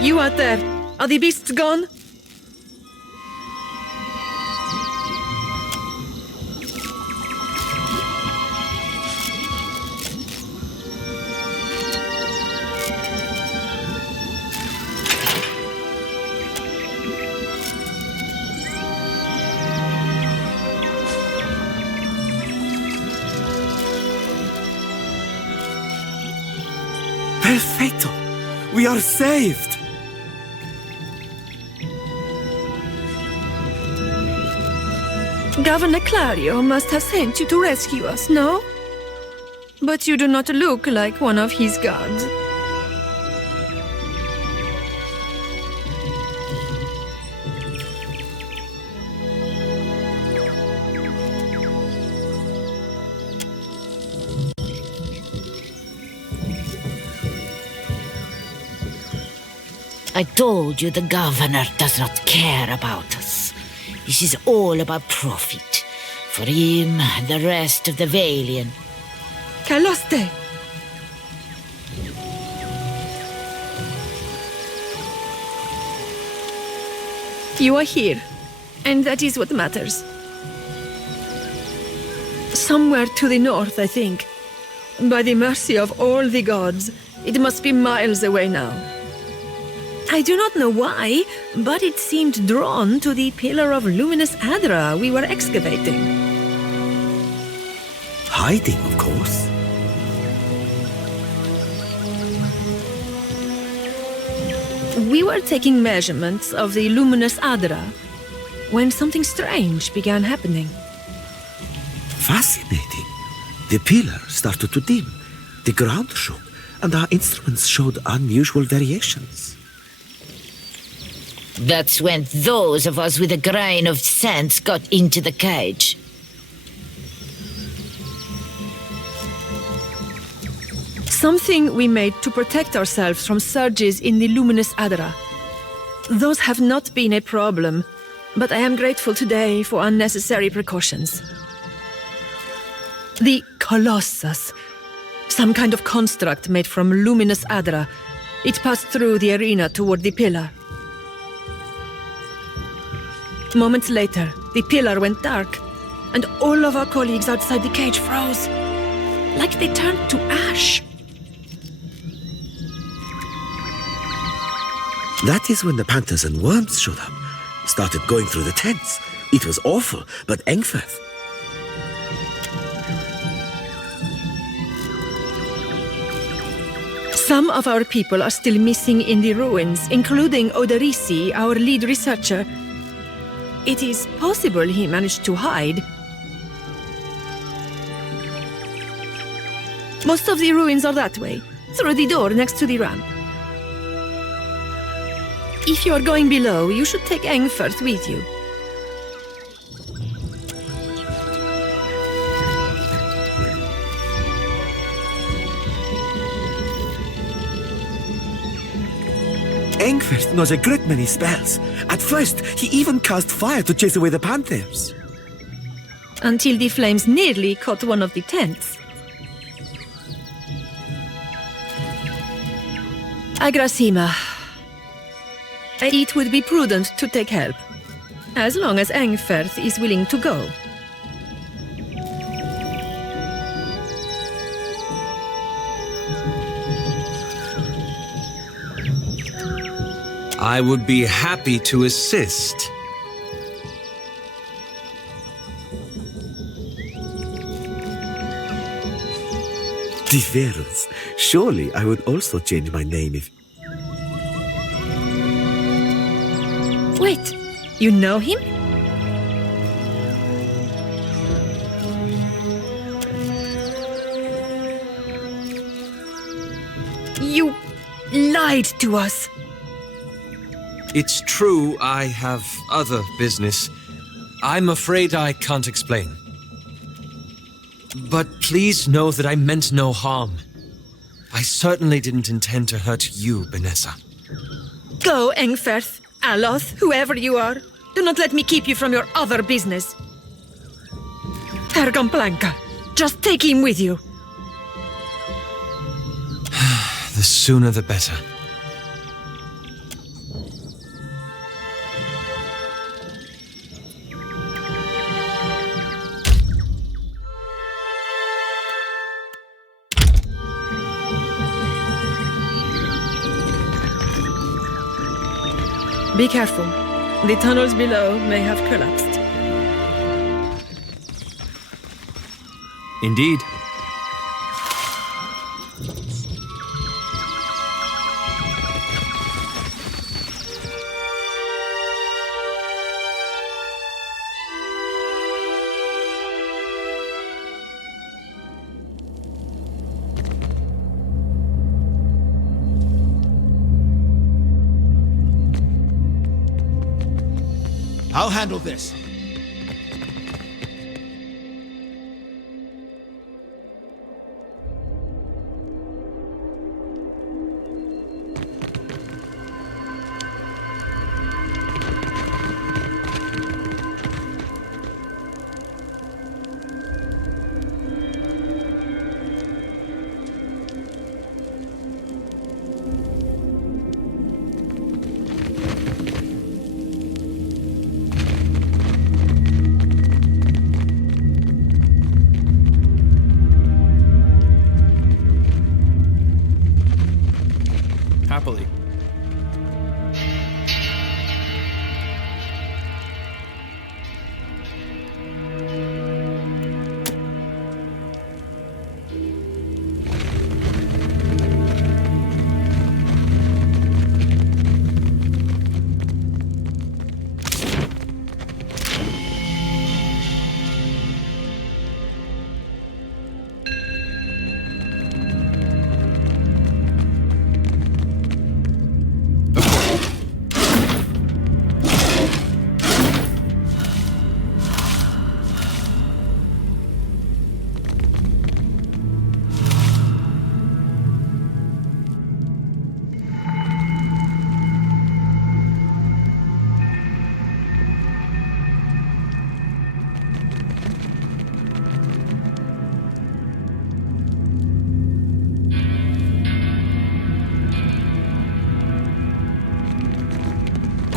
You out there, are the beasts gone? Perfetto! We are saved! Governor Clario must have sent you to rescue us, no? But you do not look like one of his guards. I told you the governor does not care about us. This is all about profit. For him and the rest of the Valian. Caloste! You are here, and that is what matters. Somewhere to the north, I think. By the mercy of all the gods, it must be miles away now. I do not know why, but it seemed drawn to the pillar of luminous Adra we were excavating. Hiding, of course. We were taking measurements of the luminous Adra when something strange began happening. Fascinating. The pillar started to dim, the ground shook, and our instruments showed unusual variations. That's when those of us with a grain of sense got into the cage. Something we made to protect ourselves from surges in the luminous Adra. Those have not been a problem, but I am grateful today for unnecessary precautions. The Colossus, some kind of construct made from luminous Adra. It passed through the arena toward the pillar. Moments later, the pillar went dark, and all of our colleagues outside the cage froze, like they turned to ash. That is when the panthers and worms showed up, started going through the tents. It was awful, but Engwithan. Some of our people are still missing in the ruins, including Oderisi, our lead researcher. It is possible he managed to hide. Most of the ruins are that way, through the door next to the ramp. If you are going below, you should take Engwithan with you. Engwithan knows a great many spells. At first, he even cast fire to chase away the panthers. Until the flames nearly caught one of the tents. Agrasima. It would be prudent to take help, as long as Engwithan is willing to go. I would be happy to assist. Difference. Surely I would also change my name if... Wait, you know him? You lied to us. It's true I have other business. I'm afraid I can't explain. But please know that I meant no harm. I certainly didn't intend to hurt you, Benessa. Go, Engwithan, Aloth, whoever you are. Do not let me keep you from your other business. Ergon Blanca, just take him with you. The sooner the better. Be careful. The tunnels below may have collapsed. Indeed. I'll handle this. Happily.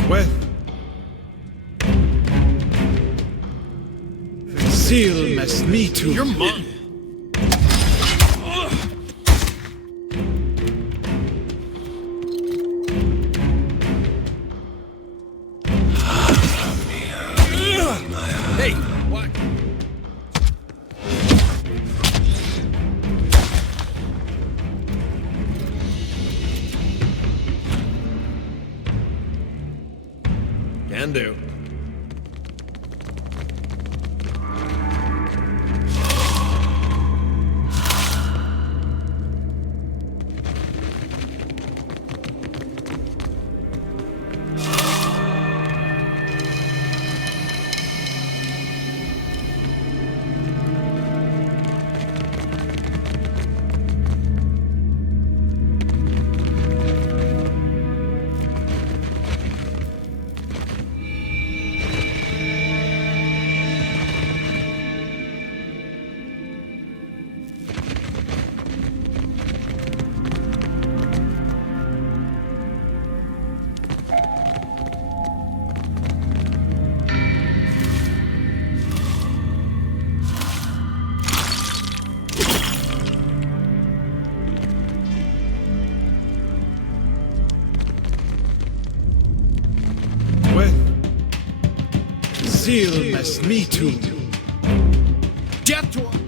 Well, the seal must meet to your mom. Hey! What? Can do. Seal must meet to death to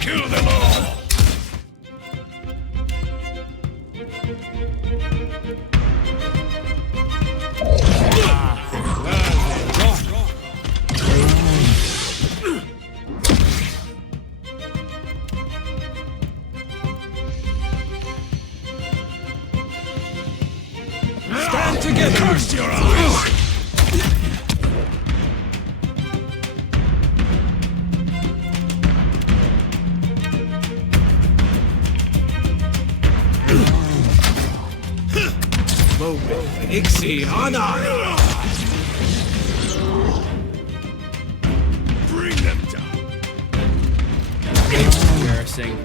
Kill them all! Stand together! Curse your eyes! Ixie on eye! Bring them down! Embarrassing.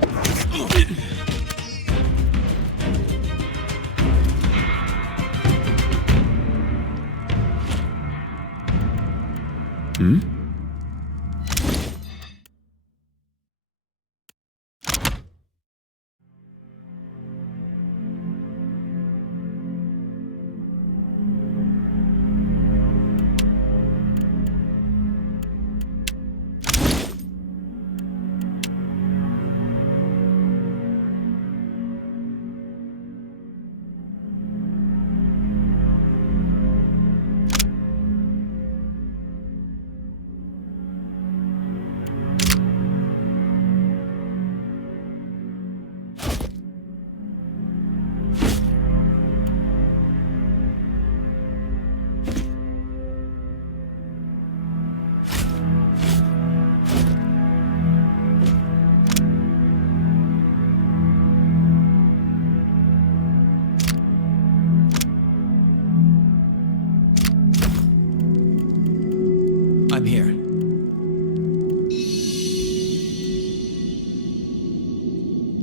I'm here.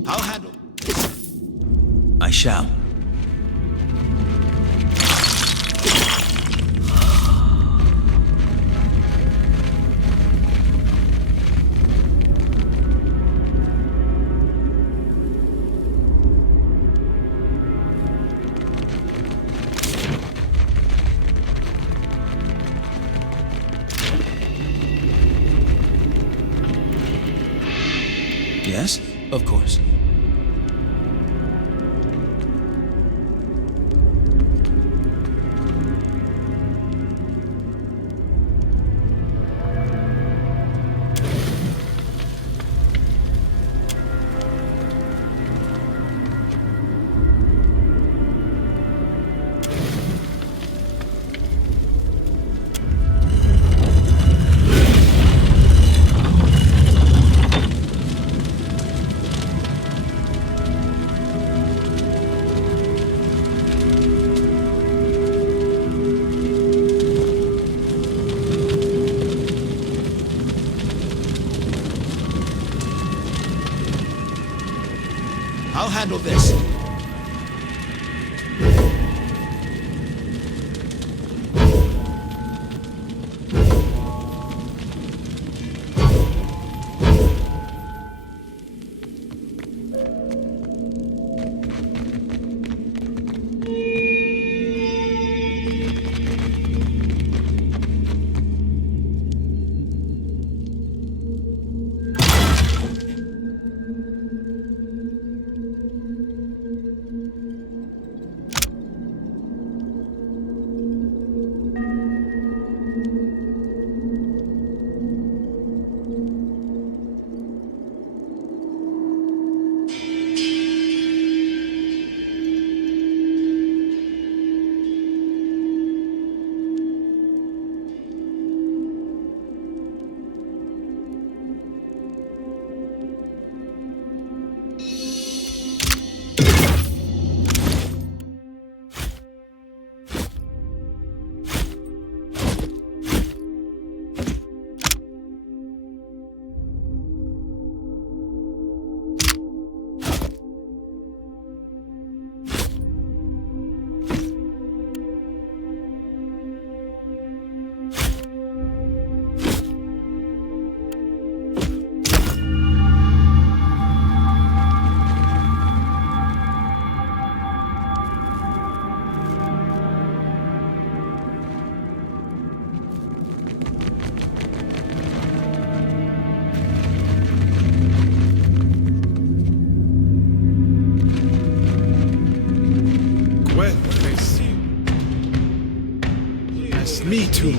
I'll handle it. I shall. Yes, of course. I'll handle this. mess me too.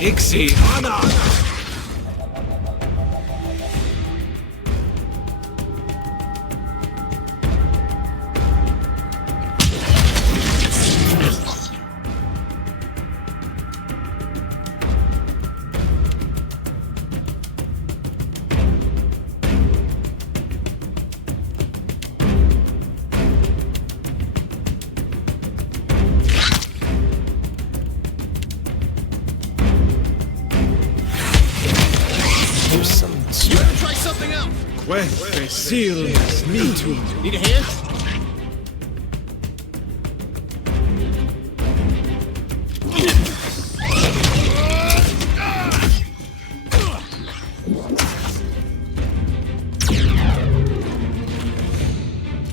Ixie, Anna! Seal me too. Need a hand?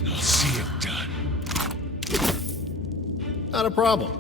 I'll see it done. Not a problem.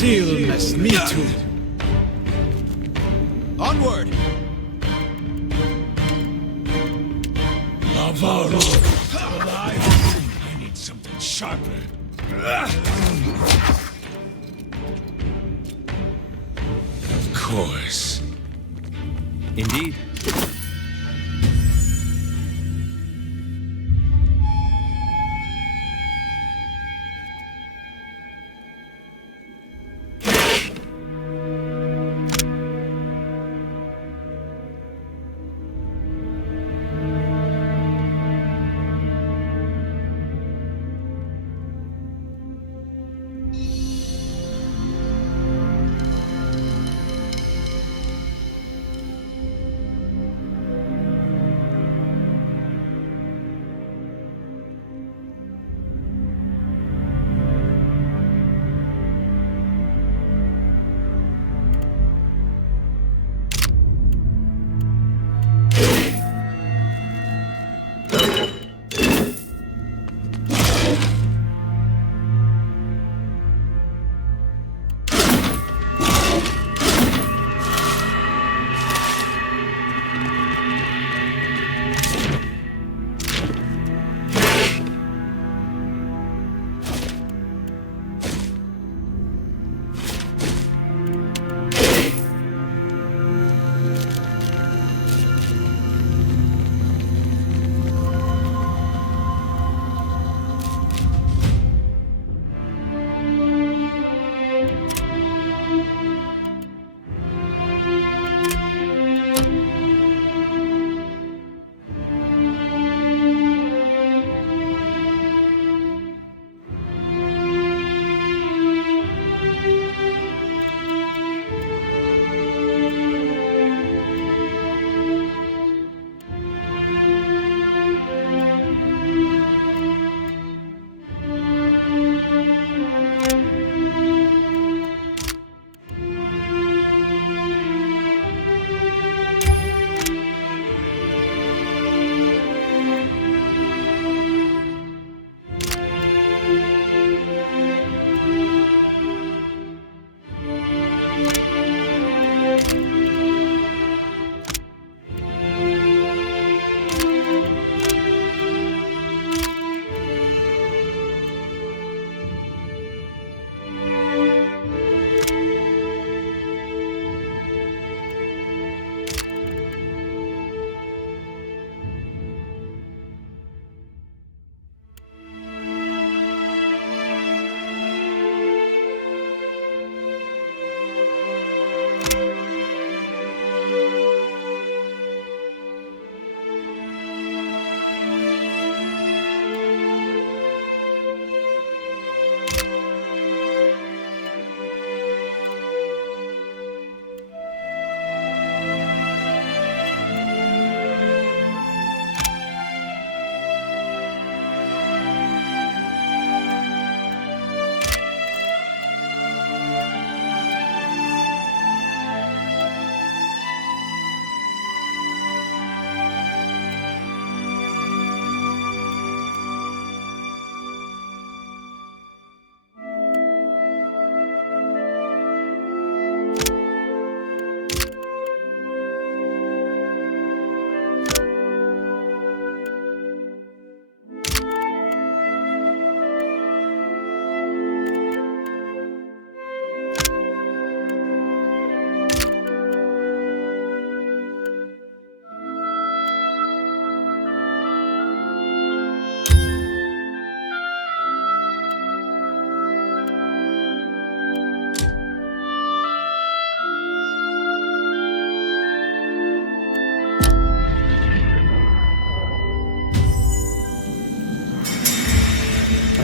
Seal me too. Onward! Avaro. Alive. I need something sharper. Of course. Indeed.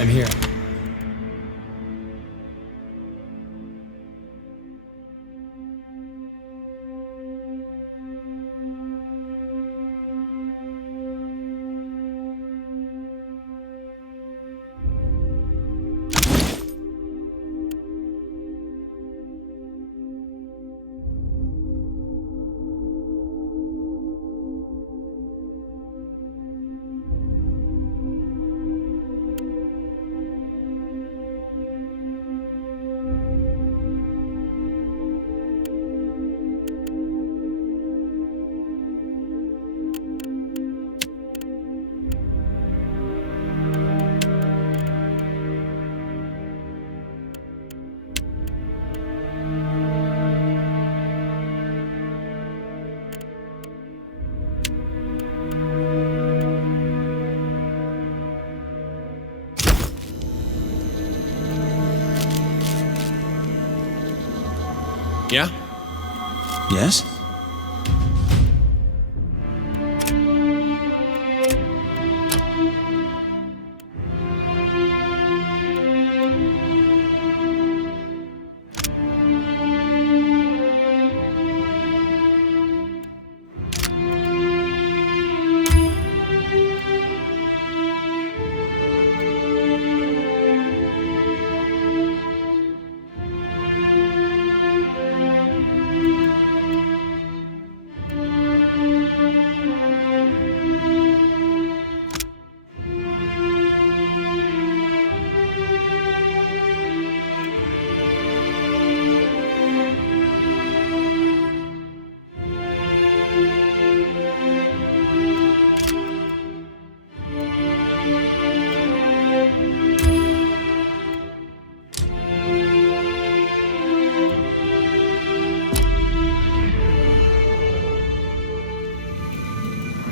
I'm here. Yeah? Yes?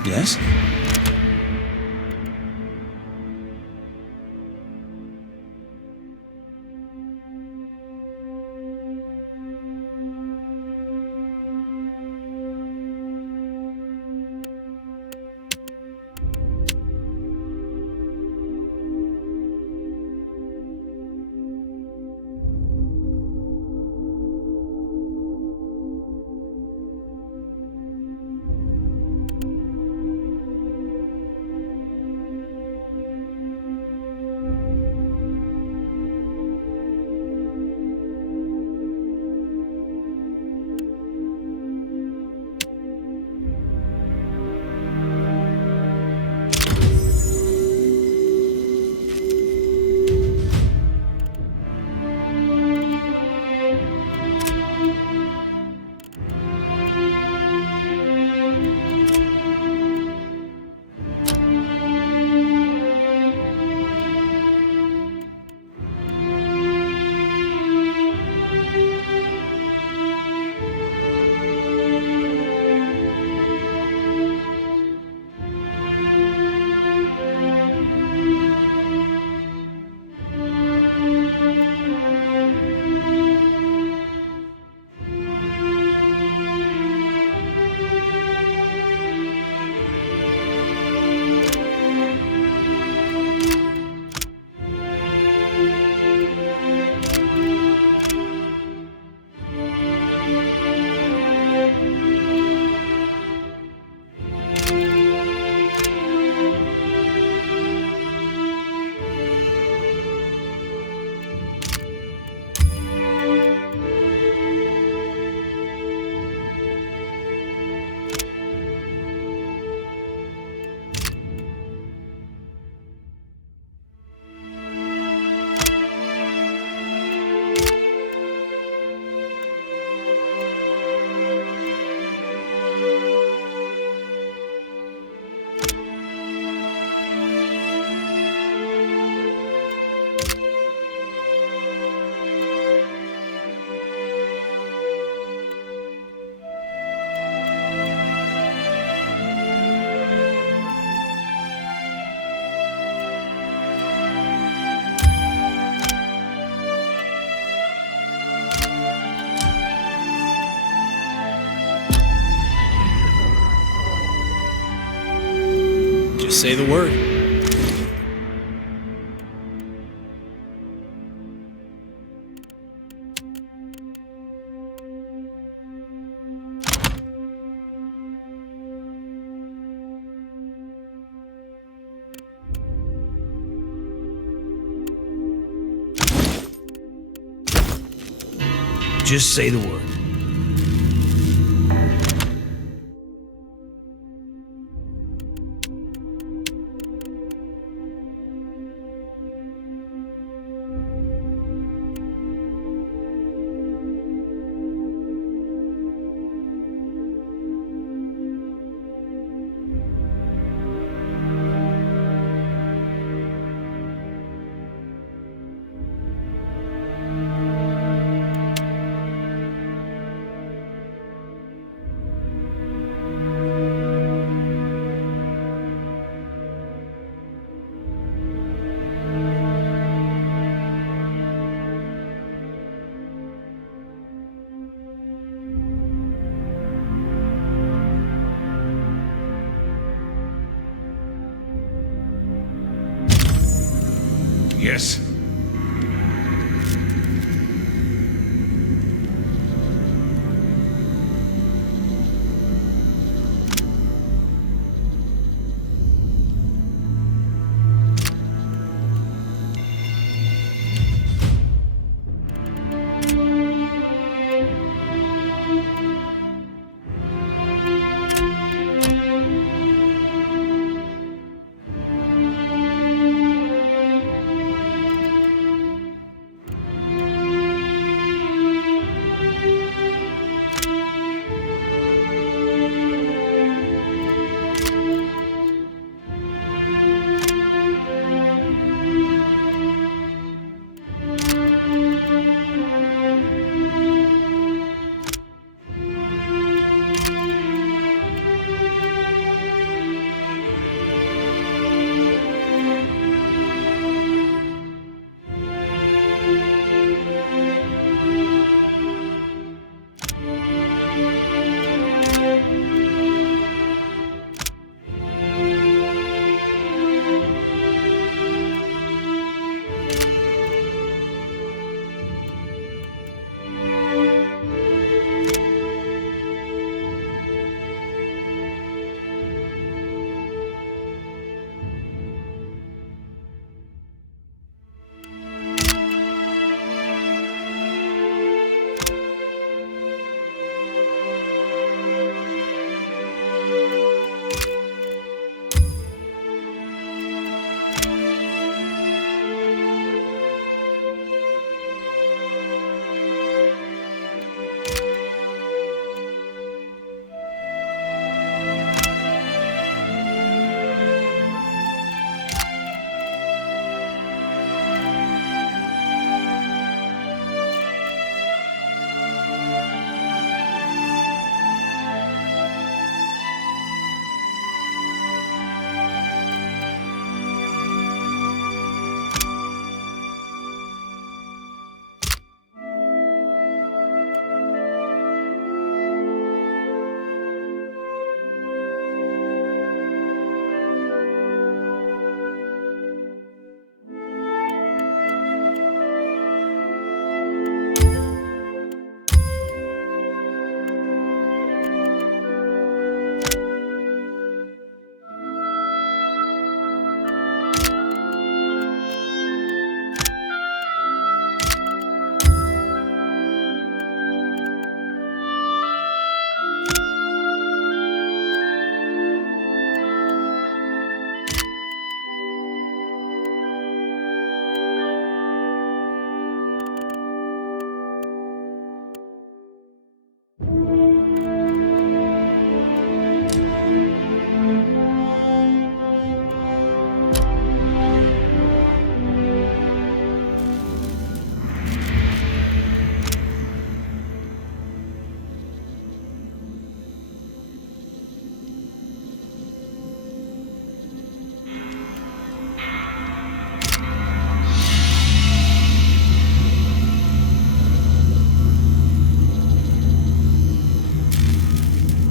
Yes? Just say the word. Just say the word. Yes.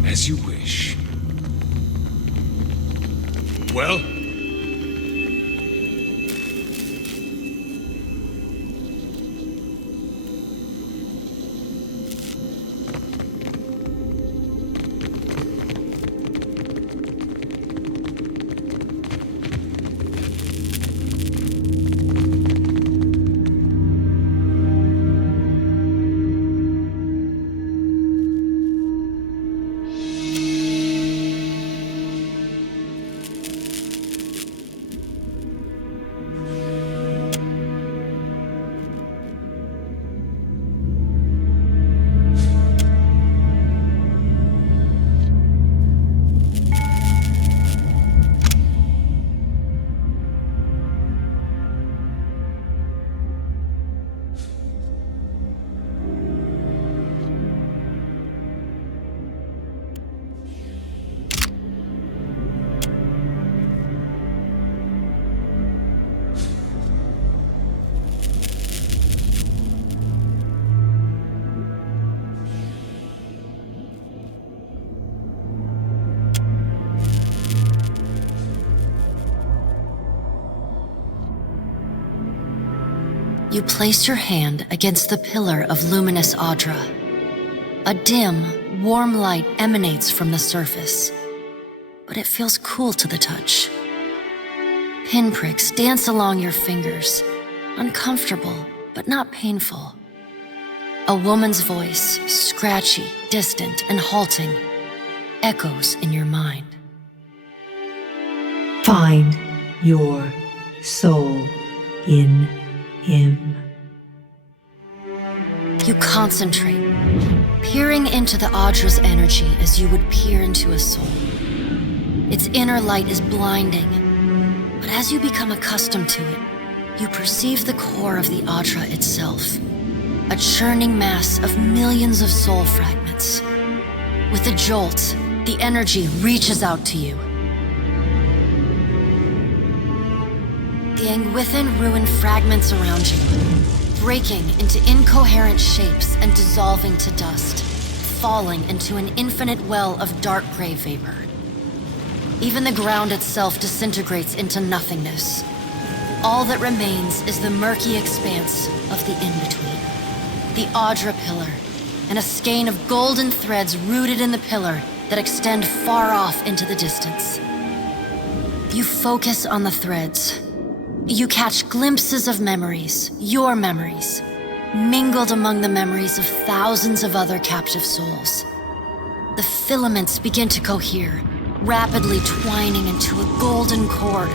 As you wish. Well? You place your hand against the pillar of luminous Audra. A dim, warm light emanates from the surface, but it feels cool to the touch. Pinpricks dance along your fingers, uncomfortable but not painful. A woman's voice, scratchy, distant, and halting, echoes in your mind. Find your soul in him. You concentrate, peering into the Audra's energy as you would peer into a soul. Its inner light is blinding, but as you become accustomed to it, you perceive the core of the Audra itself, a churning mass of millions of soul fragments. With a jolt, the energy reaches out to you. The Engwithan ruin fragments around you, breaking into incoherent shapes and dissolving to dust, falling into an infinite well of dark gray vapor. Even the ground itself disintegrates into nothingness. All that remains is the murky expanse of the in-between, the Audra pillar, and a skein of golden threads rooted in the pillar that extend far off into the distance. You focus on the threads. You catch glimpses of memories, your memories, mingled among the memories of thousands of other captive souls. The filaments begin to cohere, rapidly twining into a golden cord.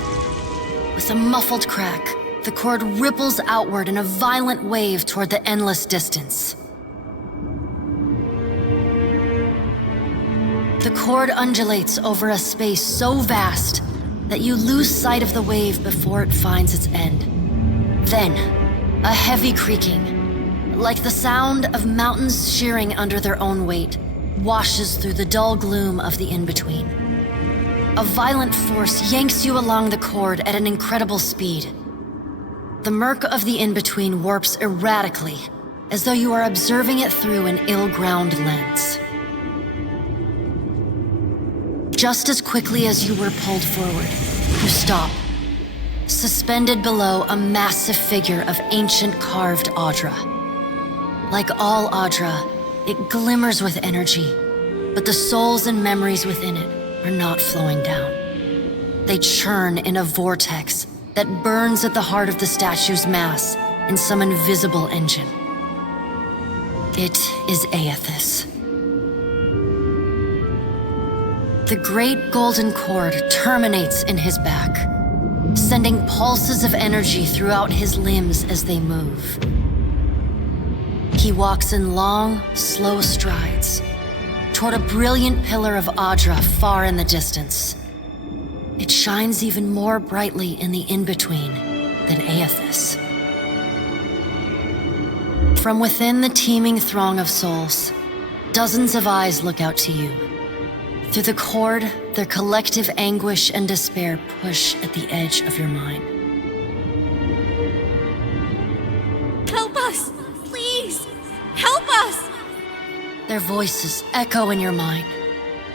With a muffled crack, the cord ripples outward in a violent wave toward the endless distance. The cord undulates over a space so vast that you lose sight of the wave before it finds its end. Then, a heavy creaking, like the sound of mountains shearing under their own weight, washes through the dull gloom of the in-between. A violent force yanks you along the cord at an incredible speed. The murk of the in-between warps erratically, as though you are observing it through an ill-ground lens. Just as quickly as you were pulled forward, you stop, suspended below a massive figure of ancient carved Audra. Like all Audra, it glimmers with energy, but the souls and memories within it are not flowing down. They churn in a vortex that burns at the heart of the statue's mass in some invisible engine. It is Aethys. The great golden cord terminates in his back, sending pulses of energy throughout his limbs as they move. He walks in long, slow strides toward a brilliant pillar of Audra far in the distance. It shines even more brightly in the in-between than Aethys. From within the teeming throng of souls, dozens of eyes look out to you. Through the cord, their collective anguish and despair push at the edge of your mind. Help us! Please! Help us! Their voices echo in your mind.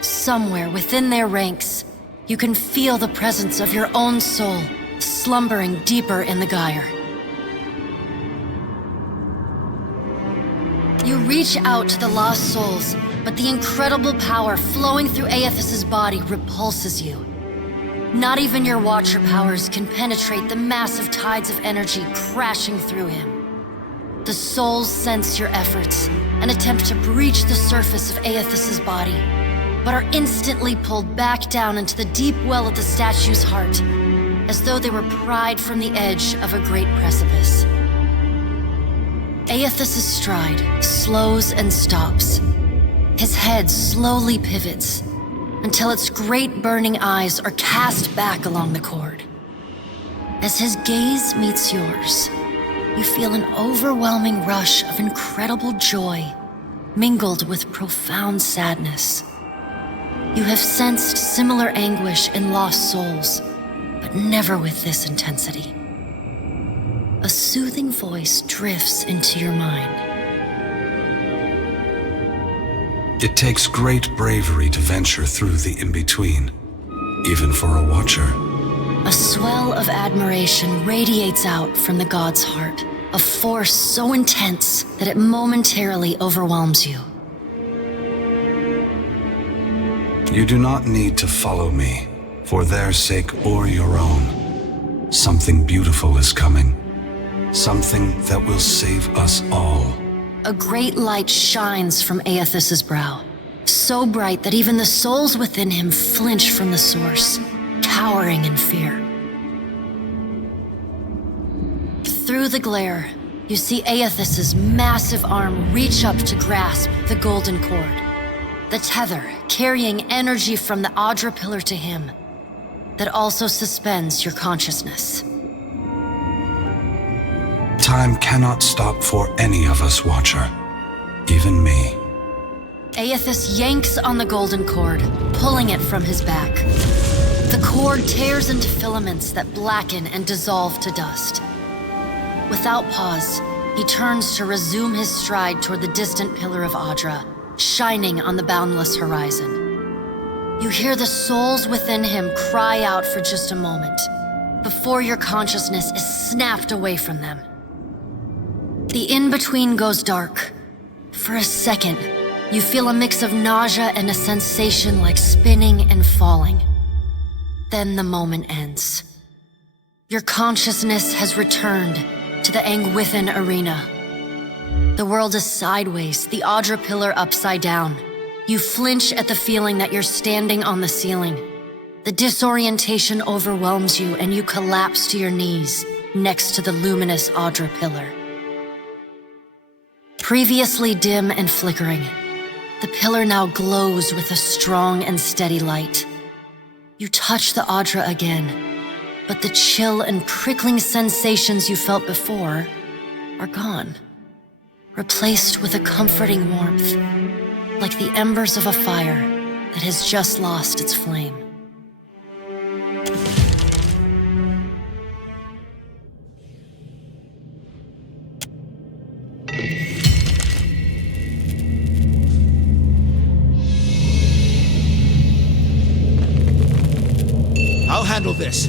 Somewhere within their ranks, you can feel the presence of your own soul slumbering deeper in the gyre. You reach out to the lost souls, but the incredible power flowing through Aethys' body repulses you. Not even your Watcher powers can penetrate the massive tides of energy crashing through him. The souls sense your efforts and attempt to breach the surface of Aethys' body, but are instantly pulled back down into the deep well at the statue's heart, as though they were pried from the edge of a great precipice. Aethys' stride slows and stops. His head slowly pivots until its great burning eyes are cast back along the cord. As his gaze meets yours, you feel an overwhelming rush of incredible joy mingled with profound sadness. You have sensed similar anguish in lost souls, but never with this intensity. A soothing voice drifts into your mind. It takes great bravery to venture through the in-between, even for a Watcher. A swell of admiration radiates out from the god's heart a force so intense that it momentarily overwhelms you. You do not need to follow me, for their sake or your own. Something beautiful is coming. Something that will save us all. A great light shines from Aethys's brow, so bright that even the souls within him flinch from the source, cowering in fear. Through the glare, you see Aethys's massive arm reach up to grasp the golden cord, the tether carrying energy from the Audra pillar to him, that also suspends your consciousness. Time cannot stop for any of us, Watcher. Even me. Aethys yanks on the golden cord, pulling it from his back. The cord tears into filaments that blacken and dissolve to dust. Without pause, he turns to resume his stride toward the distant pillar of Audra, shining on the boundless horizon. You hear the souls within him cry out for just a moment, before your consciousness is snapped away from them. The in-between goes dark. For a second, you feel a mix of nausea and a sensation like spinning and falling. Then the moment ends. Your consciousness has returned to the Engwithan arena. The world is sideways, the Audra pillar upside down. You flinch at the feeling that you're standing on the ceiling. The disorientation overwhelms you and you collapse to your knees next to the luminous Audra pillar. Previously dim and flickering, the pillar now glows with a strong and steady light. You touch the Audra again, but the chill and prickling sensations you felt before are gone, replaced with a comforting warmth, like the embers of a fire that has just lost its flame. I'll handle this.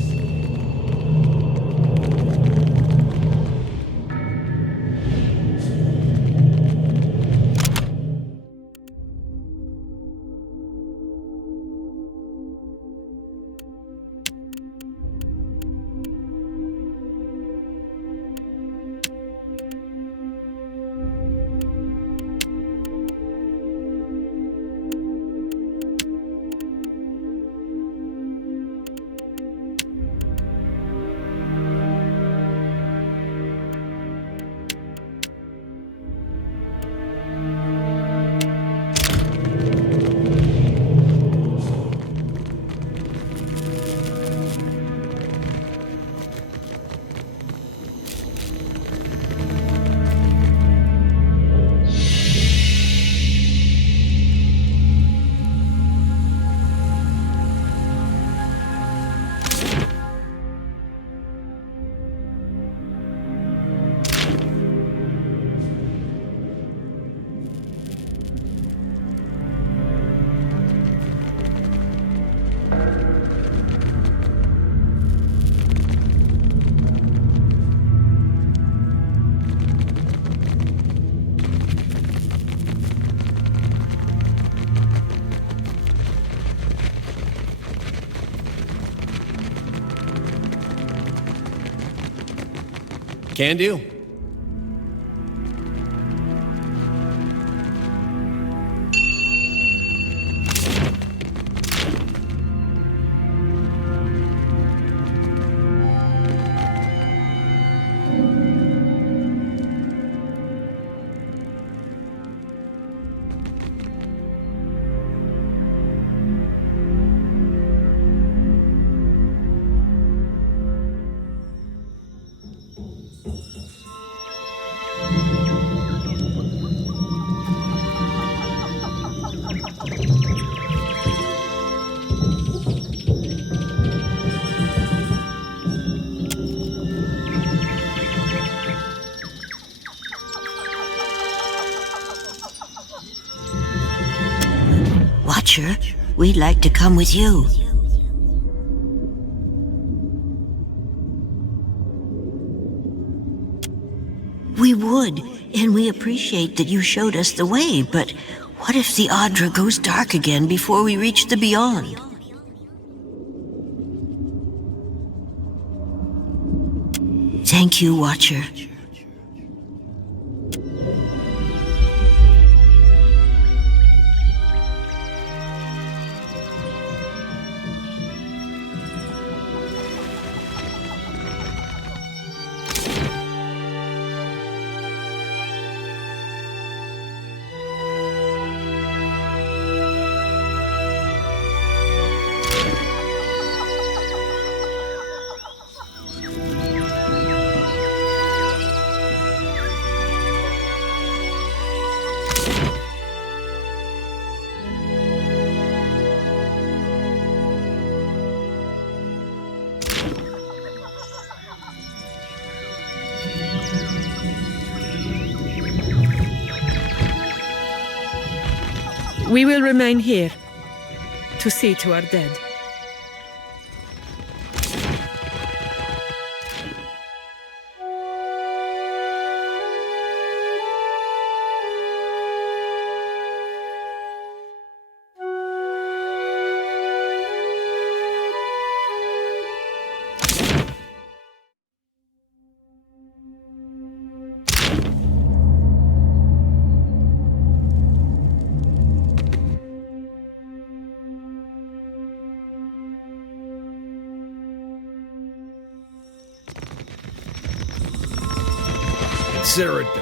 Can do. Watcher, we'd like to come with you. would, and we appreciate that you showed us the way, but what if the Audra goes dark again before we reach the beyond? Thank you, Watcher. We will remain here to see to our dead. Consider it done.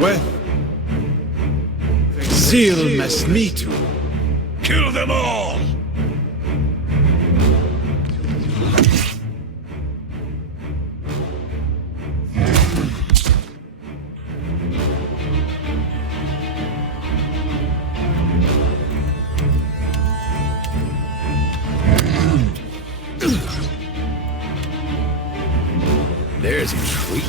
Well, Zeal must me too. Kill them all! There's a treat.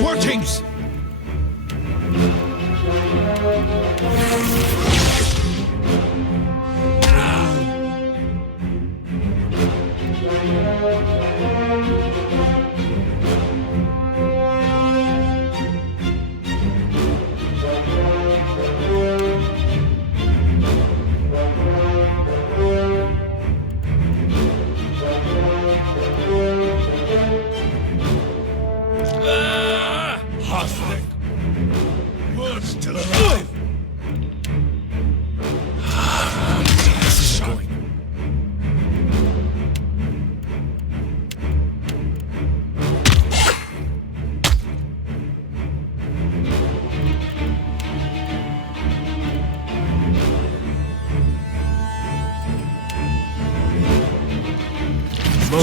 More teams! Still alive! This is going.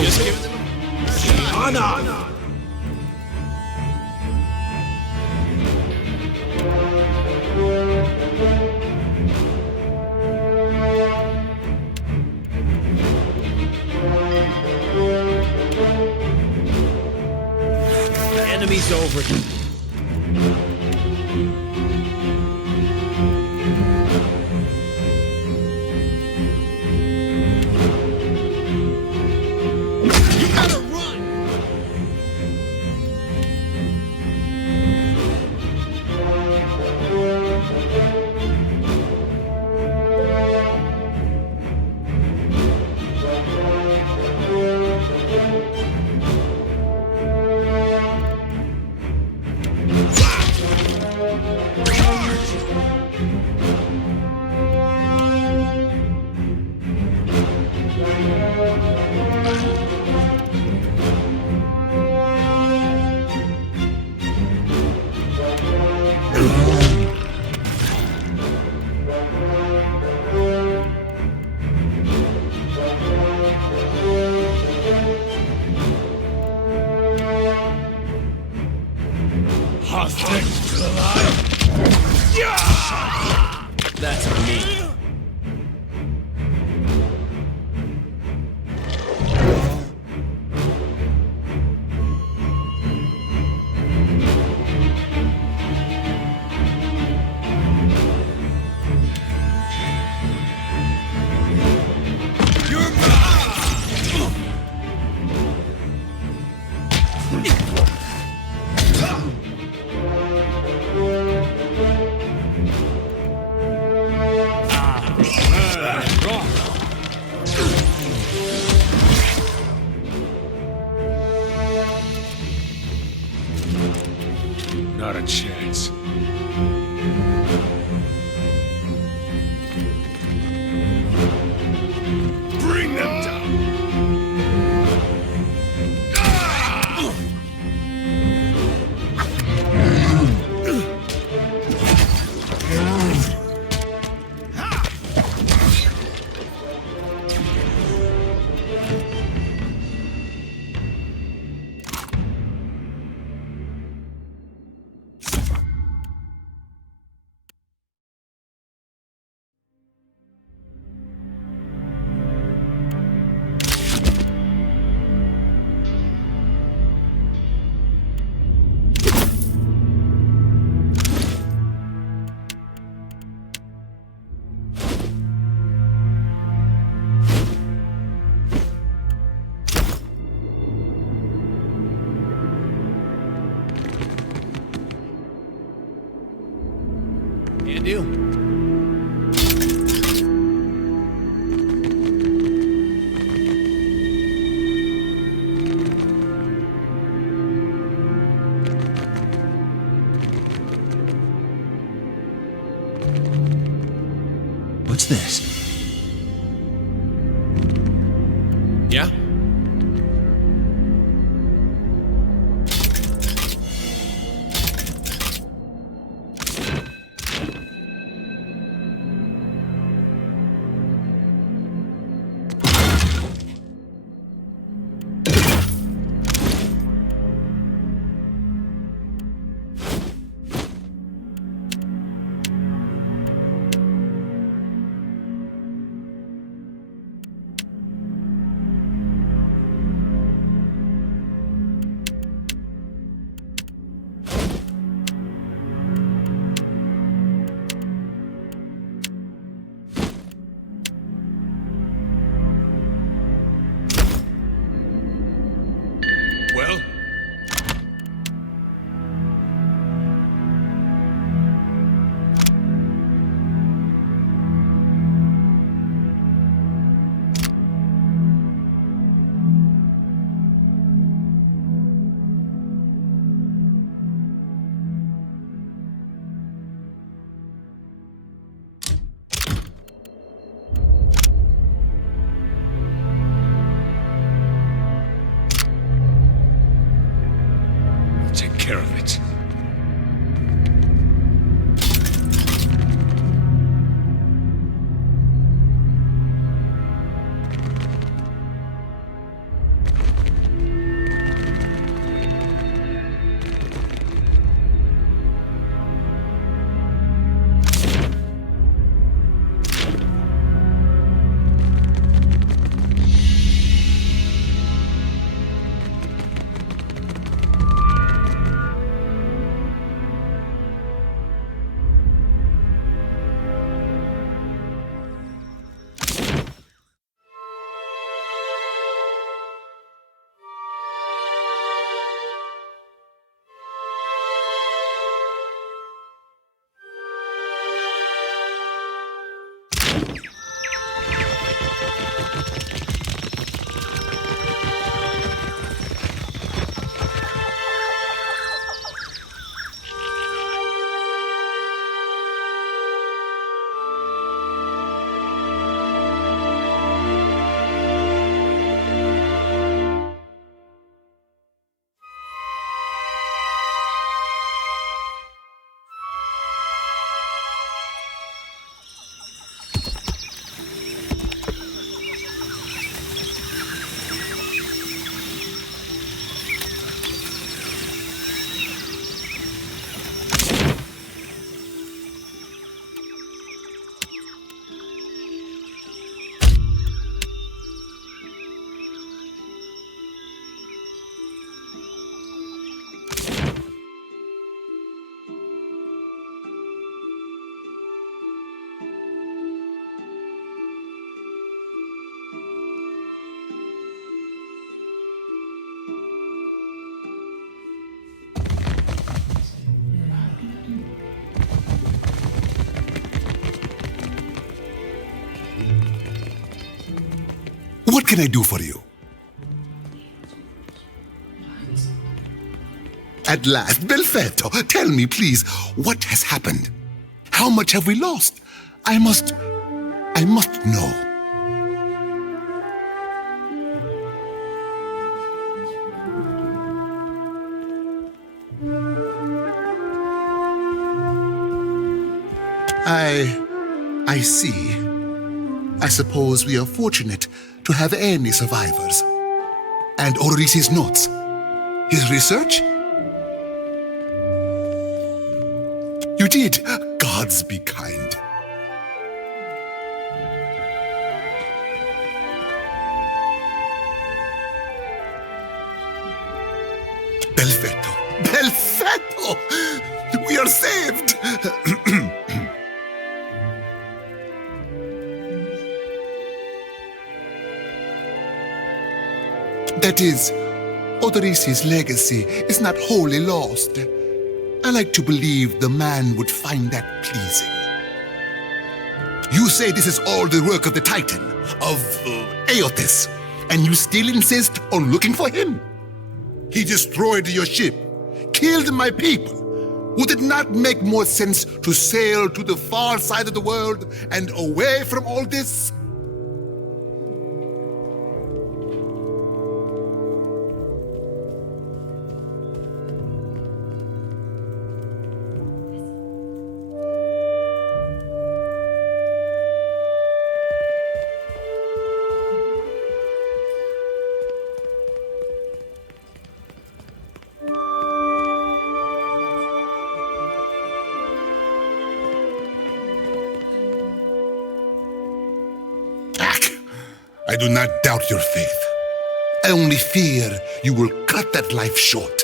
Just give them honor! Enemy's over. You gotta run! do. What's this? Yeah? Well? Take care of it. What can I do for you? At last, Belfetto, tell me, please, what has happened? How much have we lost? I must know. I see. I suppose we are fortunate to have any survivors. And Orisi's notes. His research? You did. Gods be kind. Belfetto! Belfetto! We are saved! That is, Odorisi's legacy is not wholly lost. I like to believe the man would find that pleasing. You say this is all the work of the Titan, of Aothis, and you still insist on looking for him? He destroyed your ship, killed my people. Would it not make more sense to sail to the far side of the world and away from all this? I do not doubt your faith. I only fear you will cut that life short.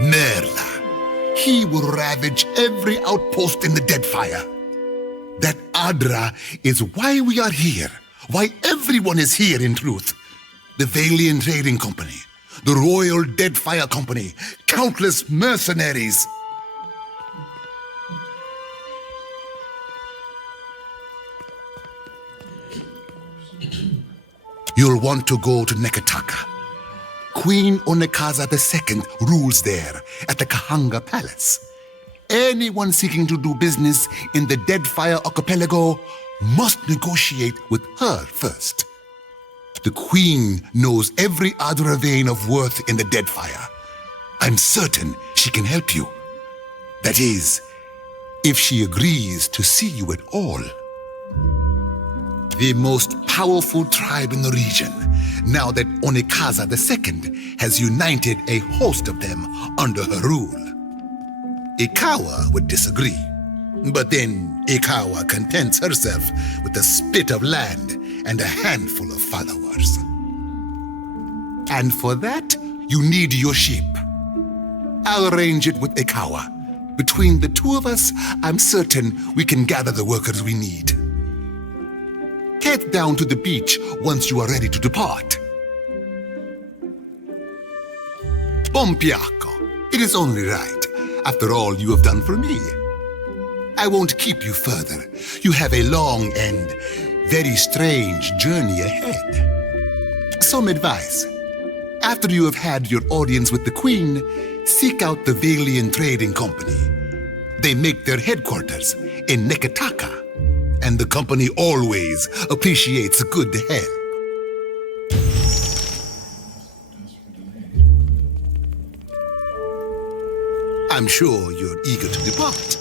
Merla. He will ravage every outpost in the Deadfire. That Adra is why we are here, why everyone is here in truth. The Valiant Trading Company, the Royal Deadfire Company, countless mercenaries. You'll want to go to Neketaka. Queen Onekaza II rules there at the Kahanga Palace. Anyone seeking to do business in the Deadfire Archipelago must negotiate with her first. The Queen knows every other vein of worth in the Deadfire. I'm certain she can help you. That is, if she agrees to see you at all. The most powerful tribe in the region, now that Onekaza II has united a host of them under her rule. Ikawa would disagree, but then Ikawa contents herself with a spit of land and a handful of followers. And for that, you need your sheep. I'll arrange it with Ikawa. Between the two of us, I'm certain we can gather the workers we need. Head down to the beach once you are ready to depart. Pompiaco, it is only right, after all you have done for me. I won't keep you further. You have a long and very strange journey ahead. Some advice. After you have had your audience with the Queen, seek out the Valiant Trading Company. They make their headquarters in Neketaka. And the company always appreciates good help. I'm sure you're eager to depart.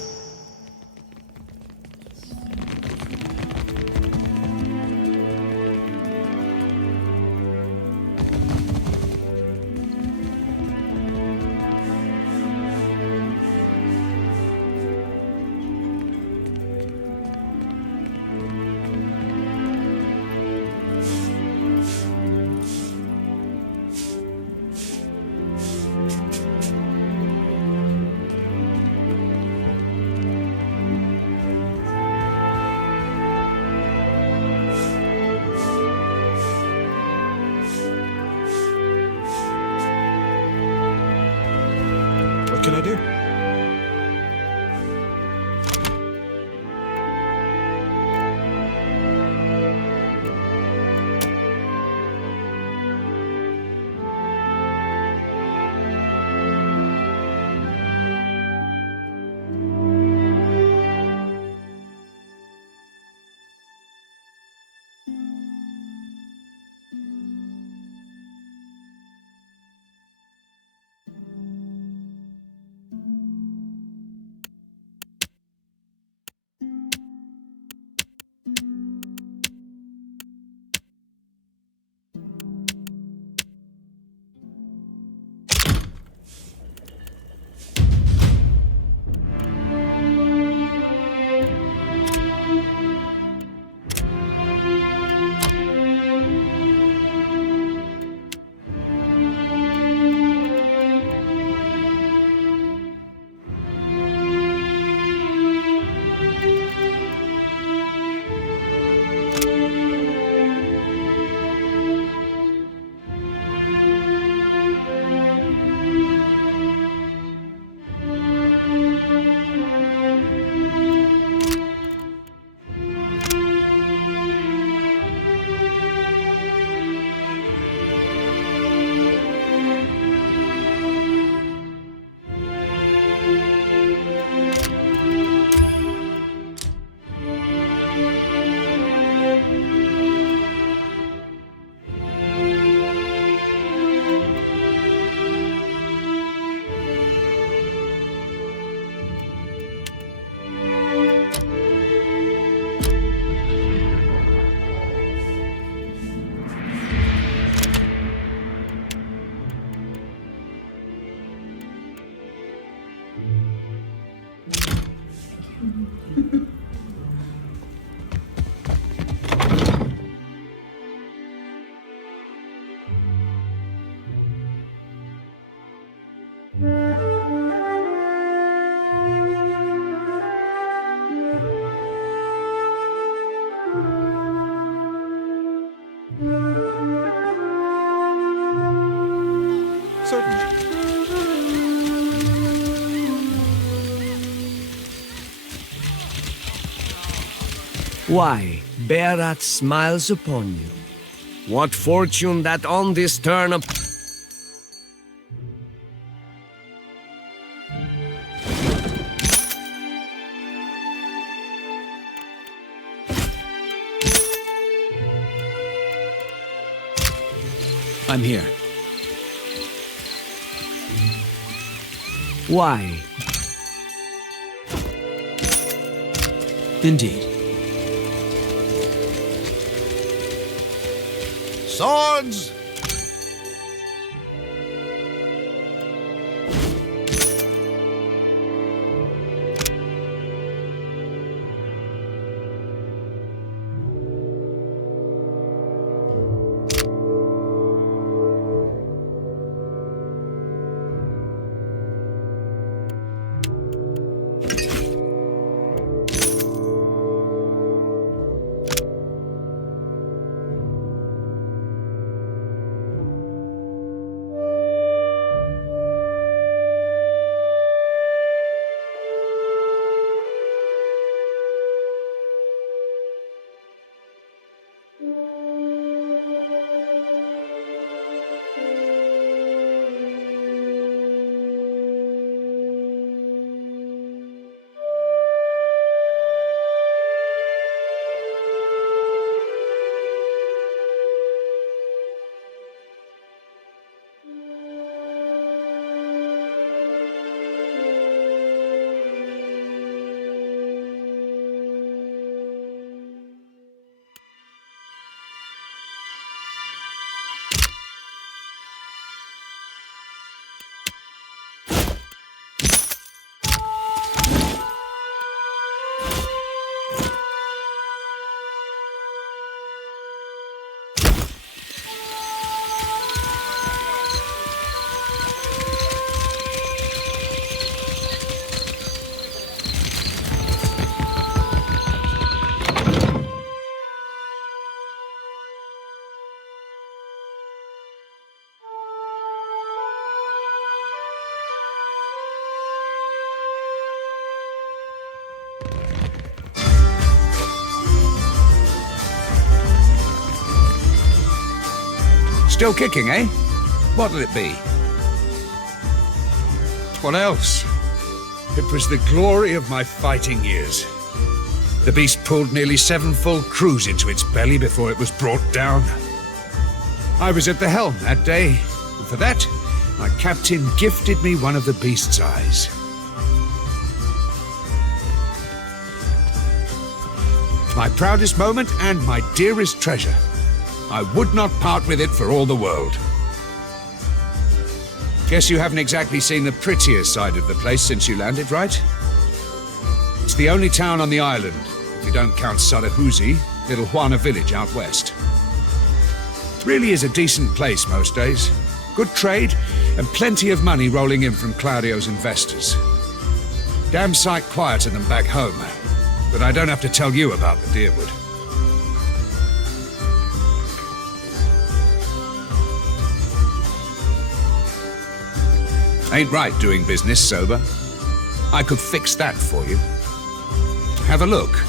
Why, Berat smiles upon you. What fortune that on this turn of... I'm here. Why? Indeed. Swords! Still kicking, eh? What'll it be? What else? It was the glory of my fighting years. The beast pulled nearly 7 full crews into its belly before it was brought down. I was at the helm that day, and for that, my captain gifted me one of the beast's eyes. My proudest moment and my dearest treasure. I would not part with it for all the world. Guess you haven't exactly seen the prettier side of the place since you landed, right? It's the only town on the island, if you don't count Sarahuzi, little Juana village out west. Really is a decent place most days. Good trade, and plenty of money rolling in from Claudio's investors. Damn sight quieter than back home, but I don't have to tell you about the Deerwood. Ain't right doing business sober. I could fix that for you. Have a look.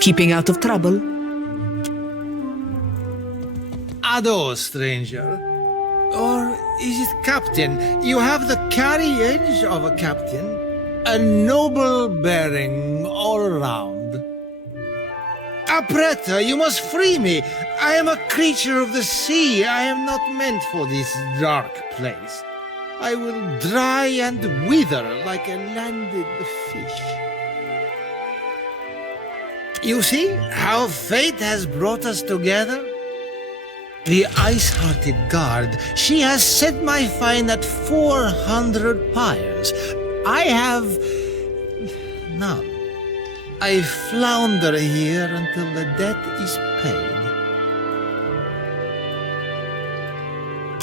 Keeping out of trouble? Ado, stranger. Or is it captain? You have the carriage of a captain. A noble bearing all around. Apretta, you must free me. I am a creature of the sea. I am not meant for this dark place. I will dry and wither like a landed fish. You see how fate has brought us together? The ice-hearted guard, she has set my fine at 400 pyres. I have none. I flounder here until the debt is paid.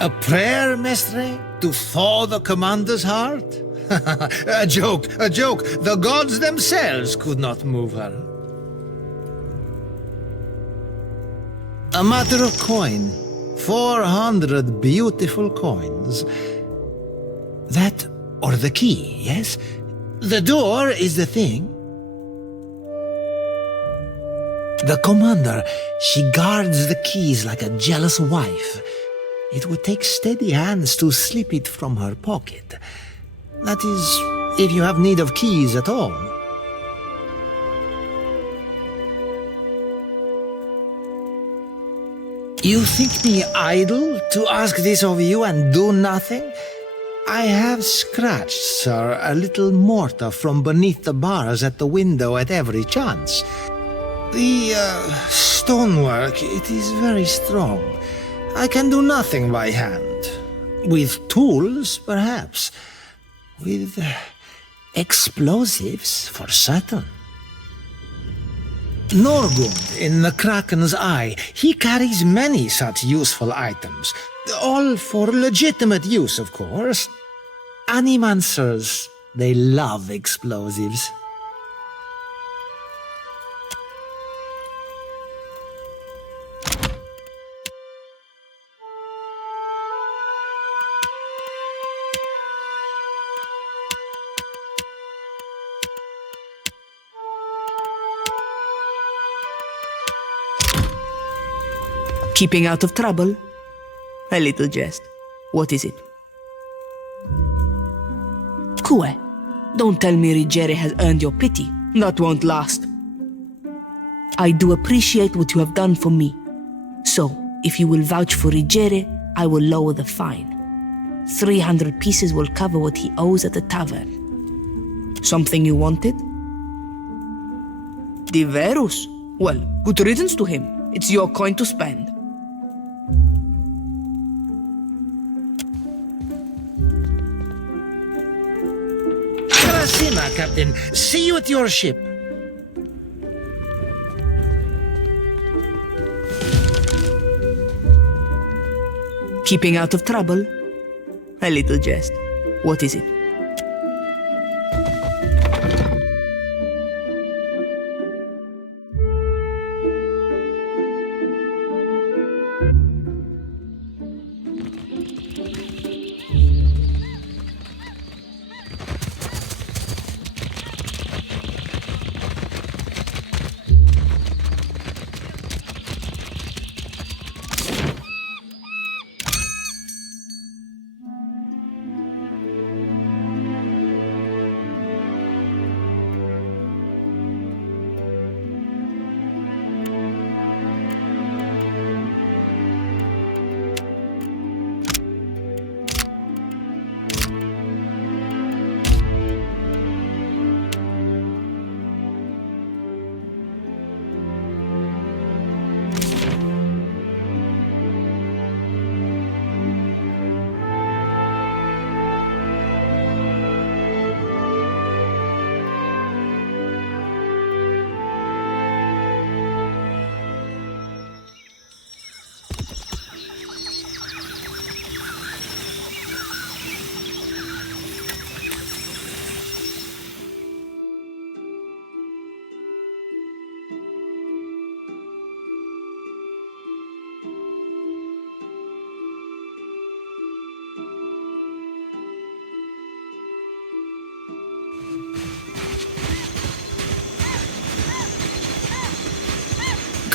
A prayer, mestre, to thaw the commander's heart? A joke, a joke. The gods themselves could not move her. A matter of coin. 400 beautiful coins. That or the key, yes? The door is the thing. The commander, she guards the keys like a jealous wife. It would take steady hands to slip it from her pocket. That is, if you have need of keys at all. You think me idle to ask this of you and do nothing? I have scratched, sir, a little mortar from beneath the bars at the window at every chance. The stonework, it is very strong. I can do nothing by hand. With tools, perhaps. With explosives, for certain. Norgund in the Kraken's Eye, he carries many such useful items. All for legitimate use, of course. Animancers, they love explosives. Keeping out of trouble? A little jest. What is it? Kue, don't tell me Rigere has earned your pity. That won't last. I do appreciate what you have done for me. So, if you will vouch for Rigere, I will lower the fine. 300 pieces will cover what he owes at the tavern. Something you wanted? Diverus? Well, good riddance to him. It's your coin to spend. Karasima, Captain. See you at your ship. Keeping out of trouble? A little jest. What is it?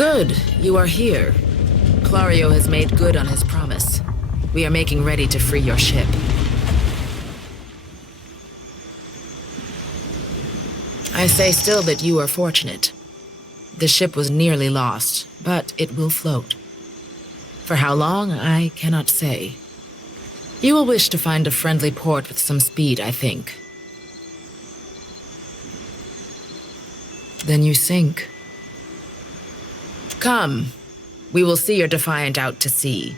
Good, you are here. Clario has made good on his promise. We are making ready to free your ship. I say still that you are fortunate. The ship was nearly lost, but it will float. For how long, I cannot say. You will wish to find a friendly port with some speed, I think. Then you sink. Come, we will see your Defiant out to sea.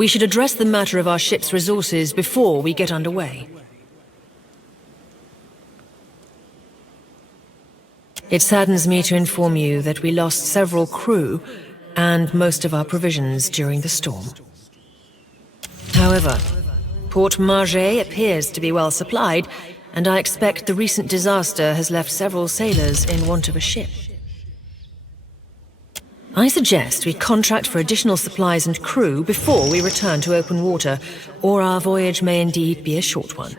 We should address the matter of our ship's resources before we get underway. It saddens me to inform you that we lost several crew and most of our provisions during the storm. However, Port Margé appears to be well supplied, and I expect the recent disaster has left several sailors in want of a ship. I suggest we contract for additional supplies and crew before we return to open water, or our voyage may indeed be a short one.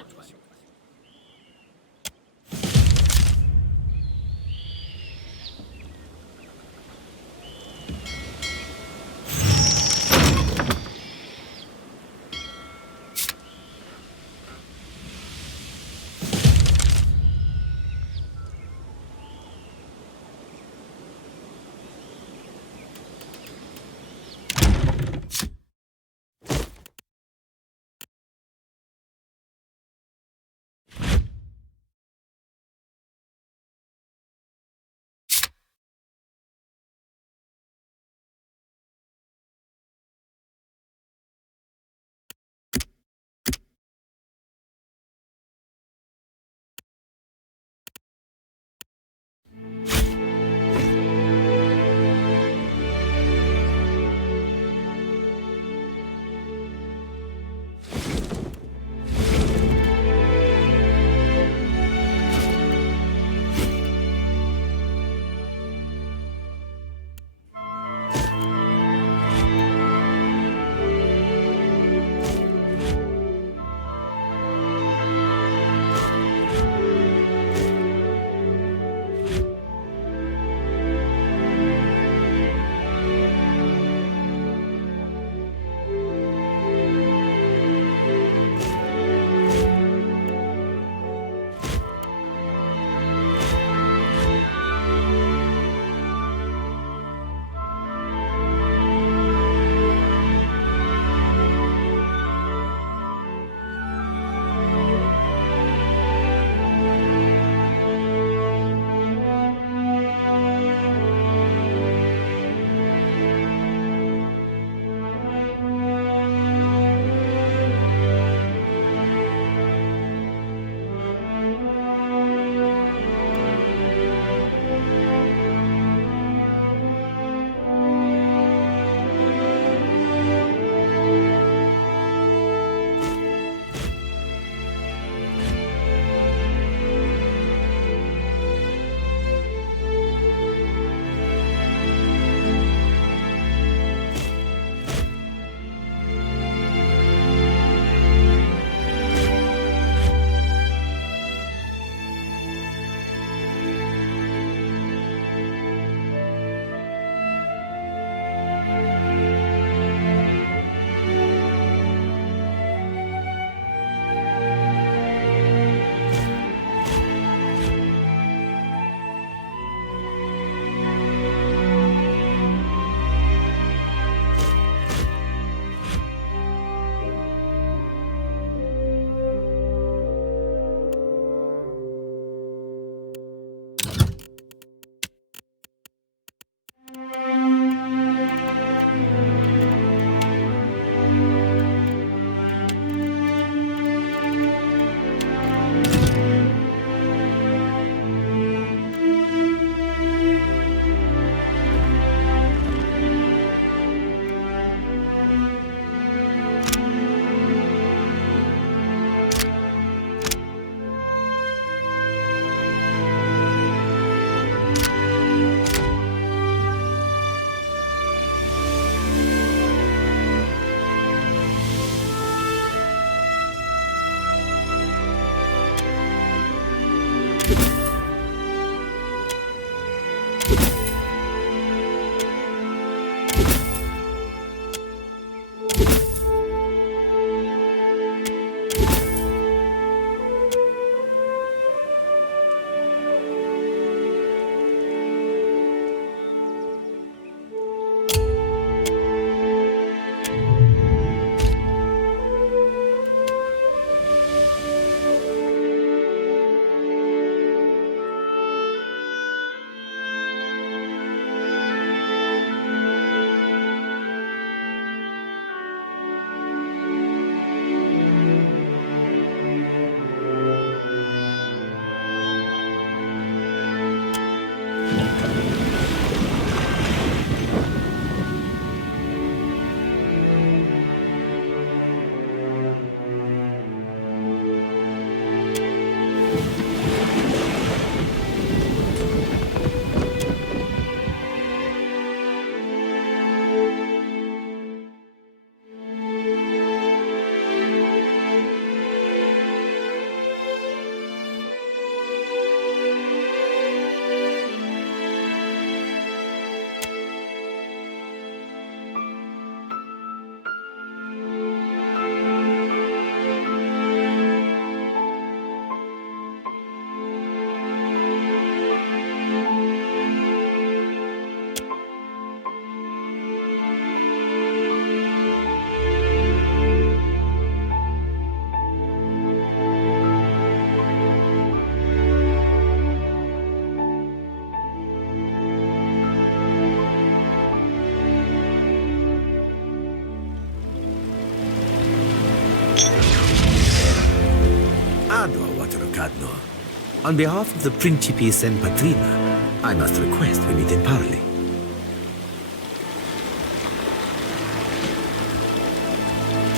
On behalf of the Principes and Patrina, I must request we meet in parley.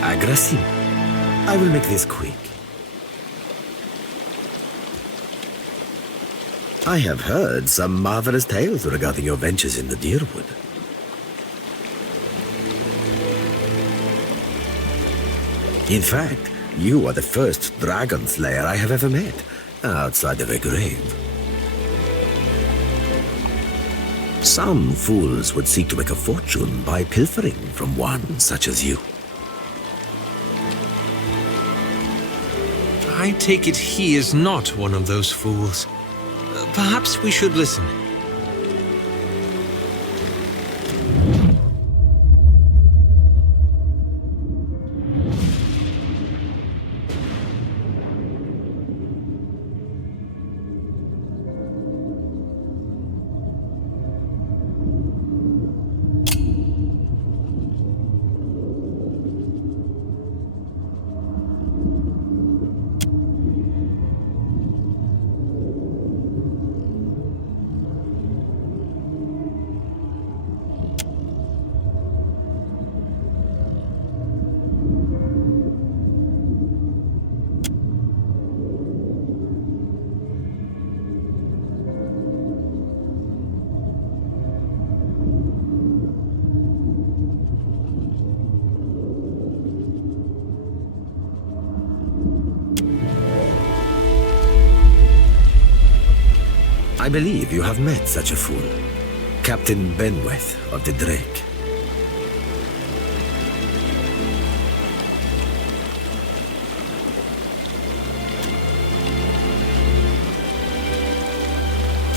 Agrassim. I will make this quick. I have heard some marvelous tales regarding your ventures in the Deerwood. In fact, you are the first dragon slayer I have ever met, outside of a grave. Some fools would seek to make a fortune by pilfering from one such as you. I take it he is not one of those fools. Perhaps we should listen. I believe you have met such a fool. Captain Benweth of the Drake.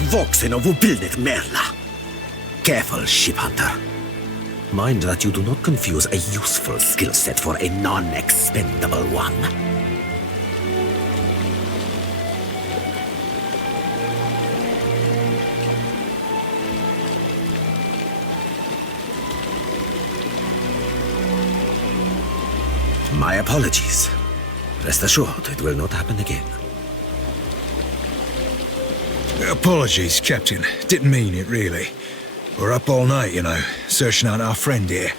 Voxen of Ubildet Merla. Careful, ship hunter. Mind that you do not confuse a useful skill set for a non-expendable one. My apologies. Rest assured, it will not happen again. Apologies, Captain. Didn't mean it, really. We're up all night, you know, searching out our friend here.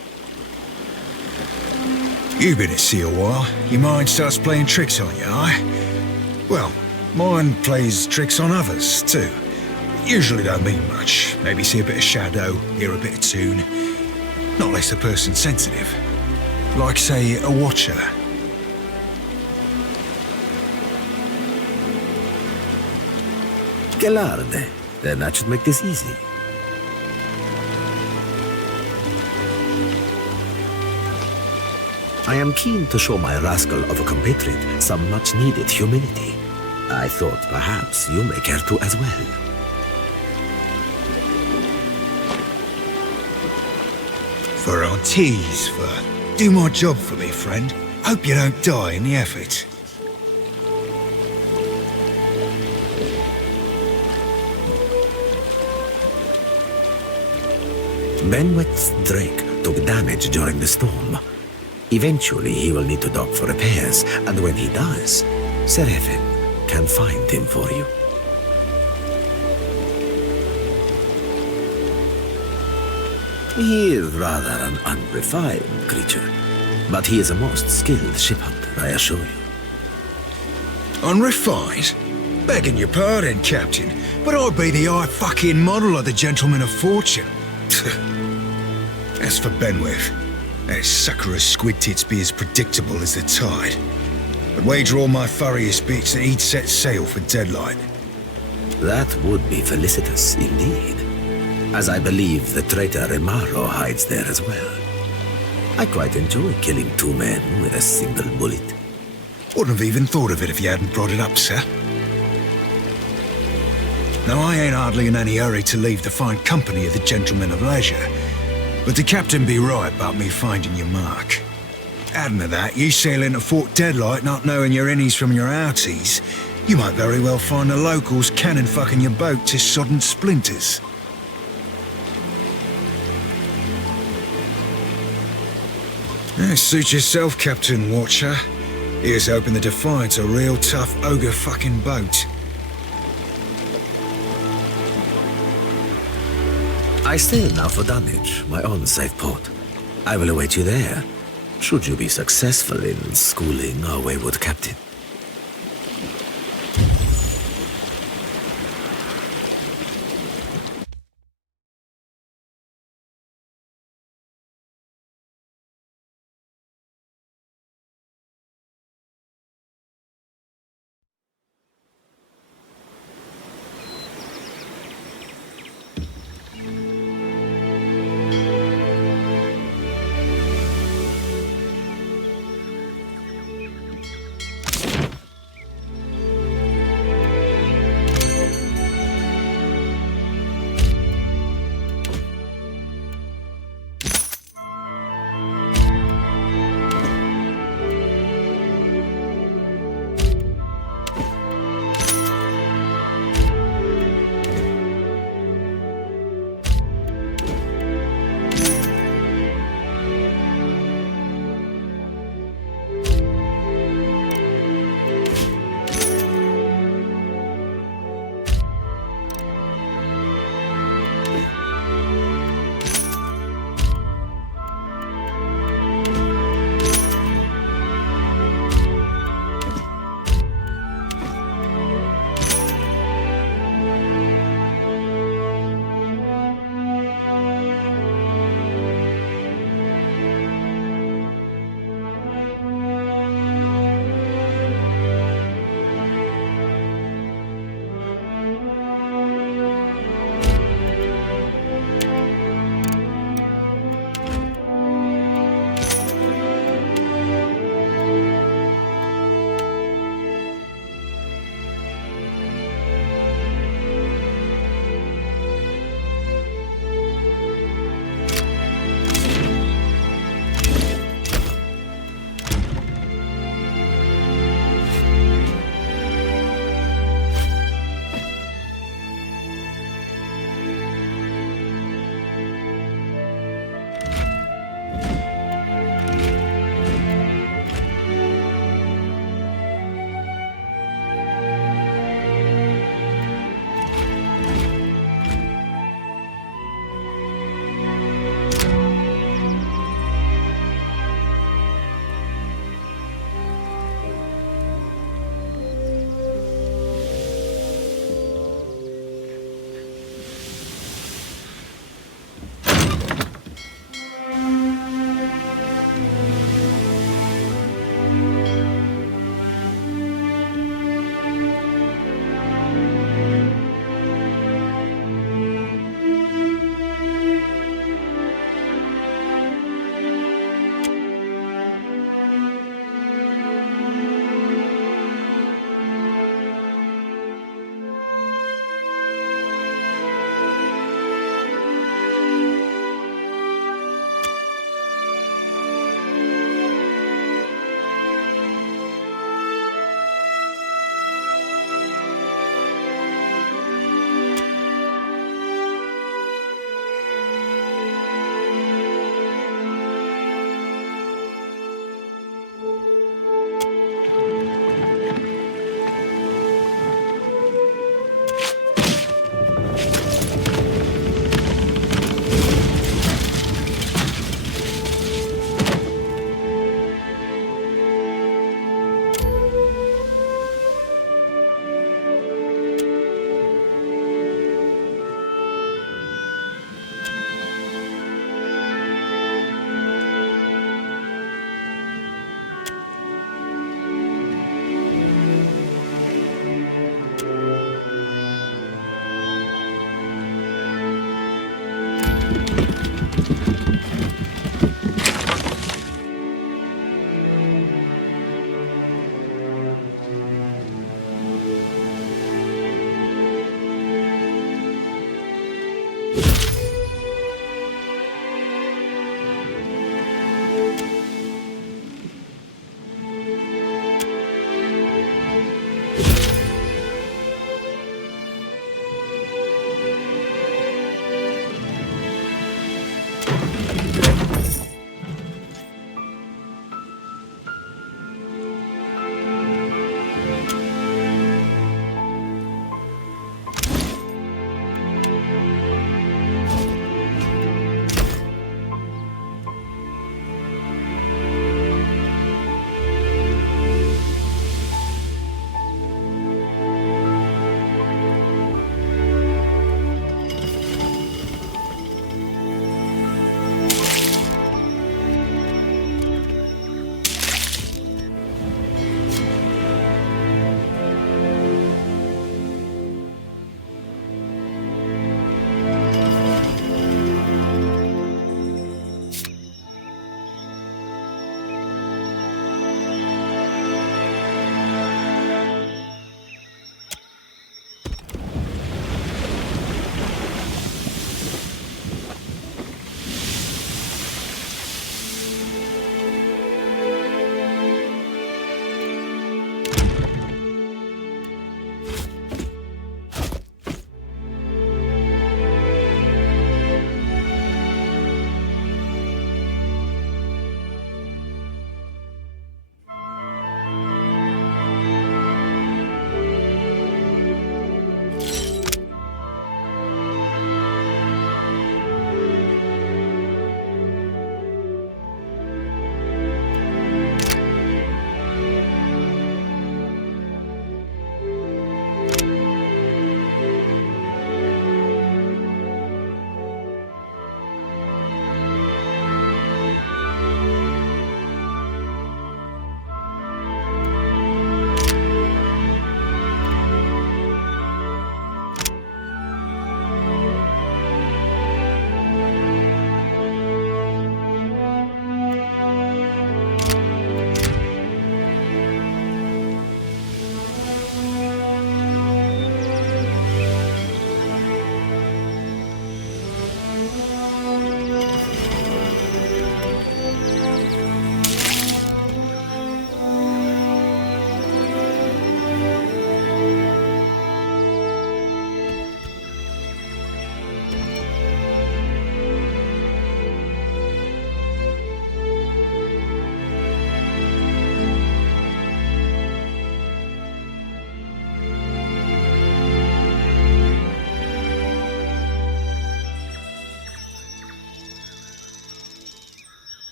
You've been at sea a while. Your mind starts playing tricks on you, aye? Well, mine plays tricks on others, too. Usually don't mean much. Maybe see a bit of shadow, hear a bit of tune. Not unless the person's sensitive. Like, say, a watcher. Gelarde. Then that should make this easy. I am keen to show my rascal of a compatriot some much-needed humility. I thought perhaps you may care to as well. For our teas, for do my job for me, friend. Hope you don't die in the effort. Benweth's Drake took damage during the storm. Eventually, he will need to dock for repairs, and when he does, Seraphin can find him for you. He is rather an unrefined creature, but he is a most skilled ship hunter, I assure you. Unrefined? Begging your pardon, Captain, but I'd be the high fucking model of the gentleman of fortune. As for Benweth, that sucker of squid tits be as predictable as the tide. I'd wager all my furriest bits that he'd set sail for Deadlight. That would be felicitous indeed, as I believe the traitor Remaro hides there as well. I quite enjoy killing two men with a single bullet. Wouldn't have even thought of it if you hadn't brought it up, sir. Now, I ain't hardly in any hurry to leave the fine company of the gentlemen of leisure, but the captain be right about me finding your mark. Adding to that, you sail into Fort Deadlight not knowing your innies from your outies, you might very well find the locals cannon fucking your boat to sodden splinters. Suit yourself, Captain Watcher. Here's hoping the Defiant's a real tough ogre fucking boat. I sail now for Dunwich, my own safe port. I will await you there, should you be successful in schooling our wayward captain.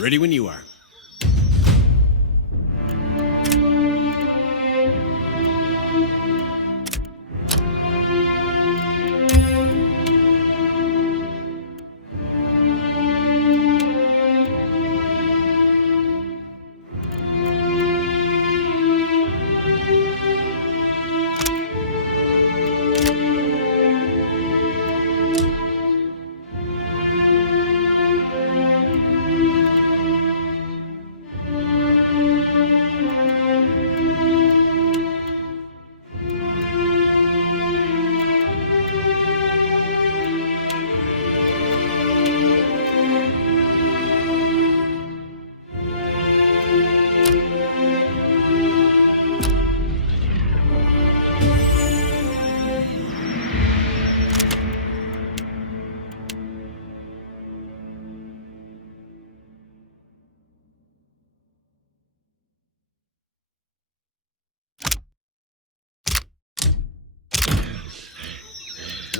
Ready when you are.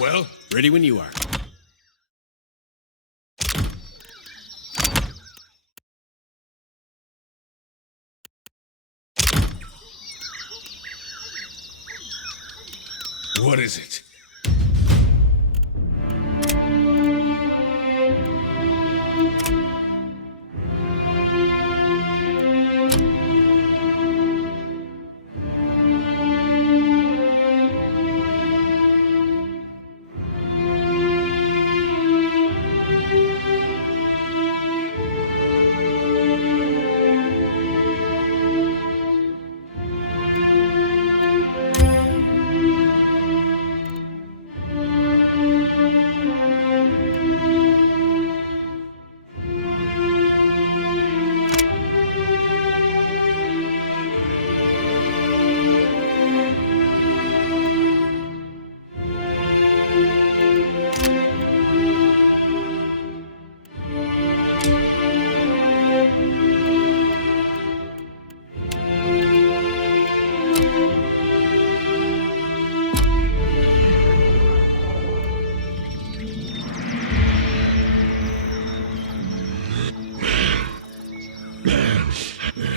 Well, ready when you are. What is it?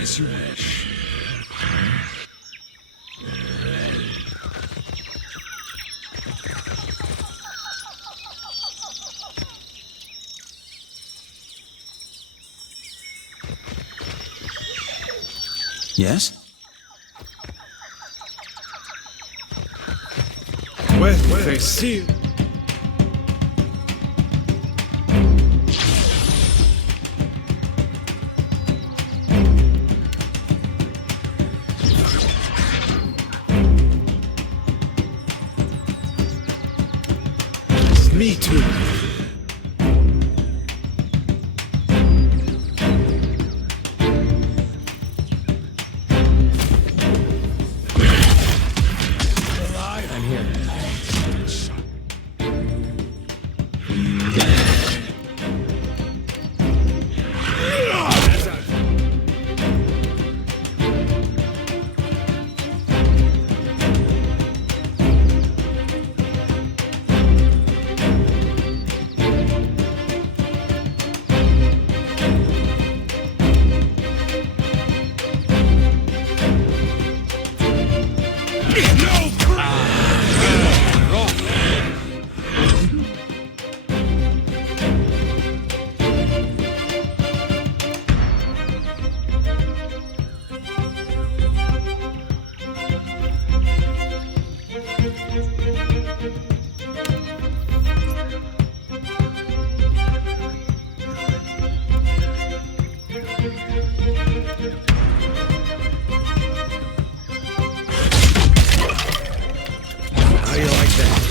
As you wish. Yes? Well, they see. Me too. I'm here. How do you like that?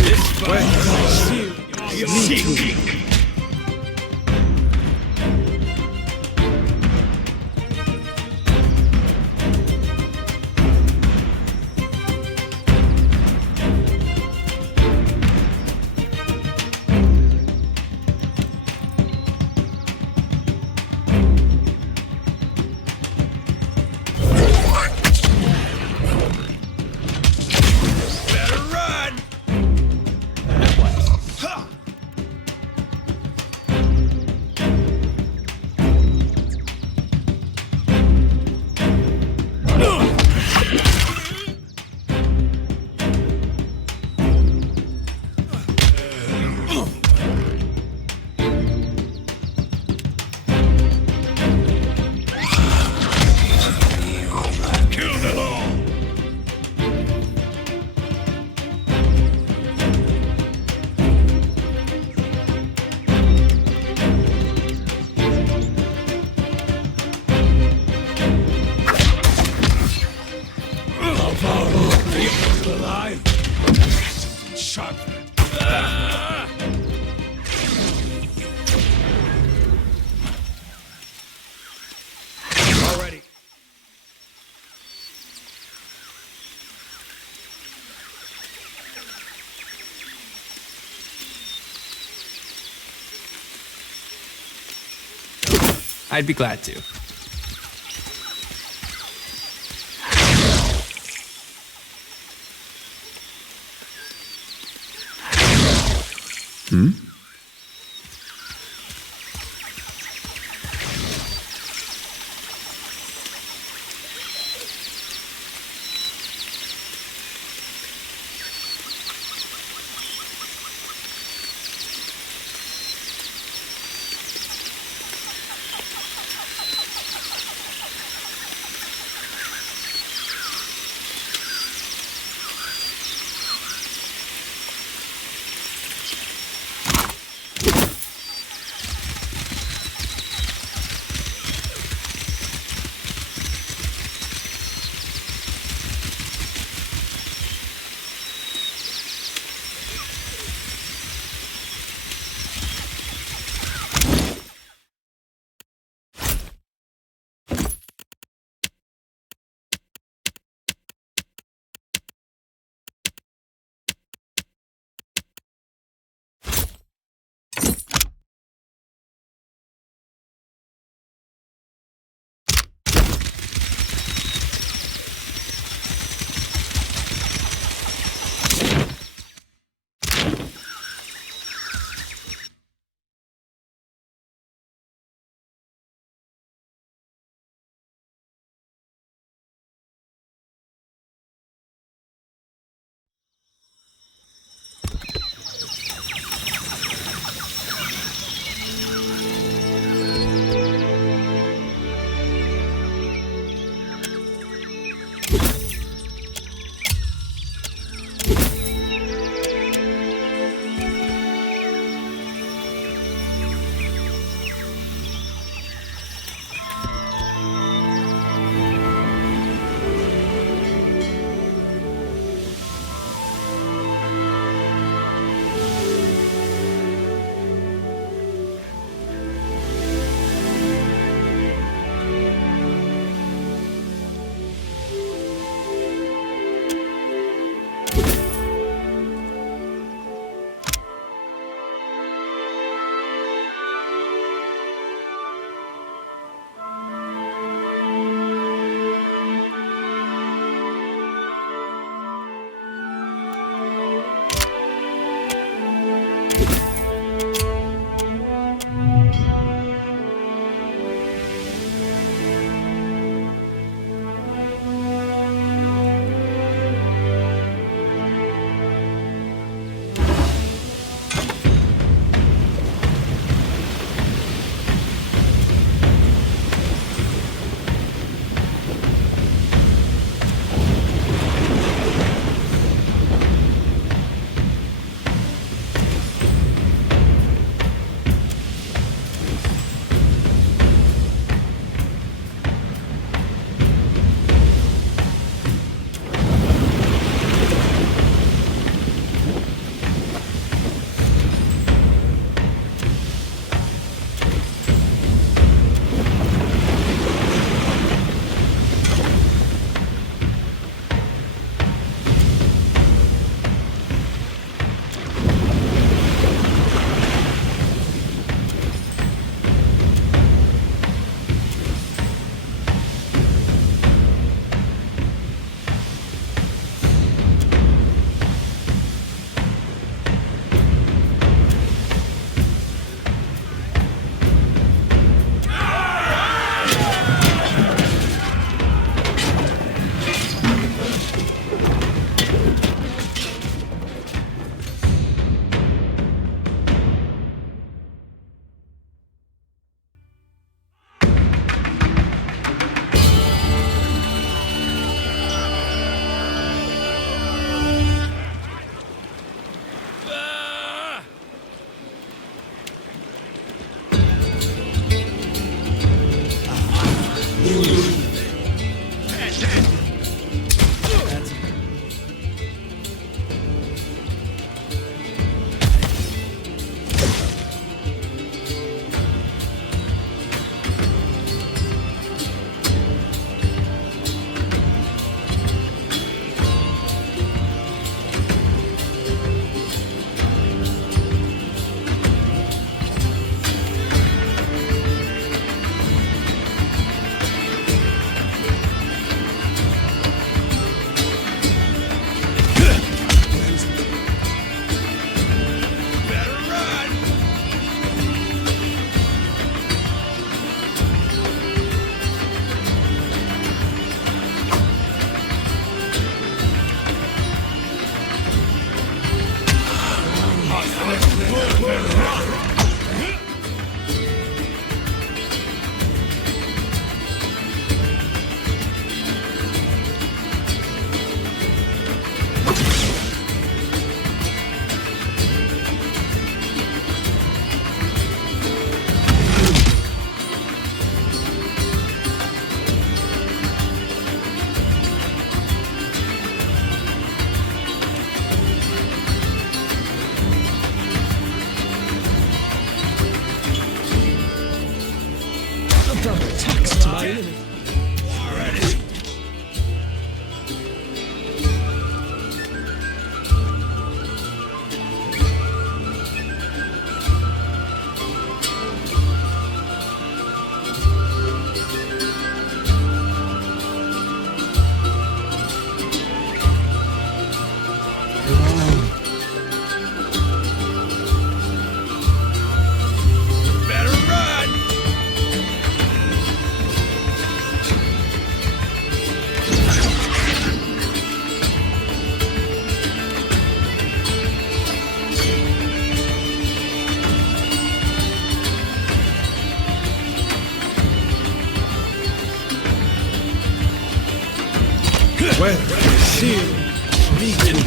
This way. Me too. Already. I'd be glad to. Hmm? Where seal meeting.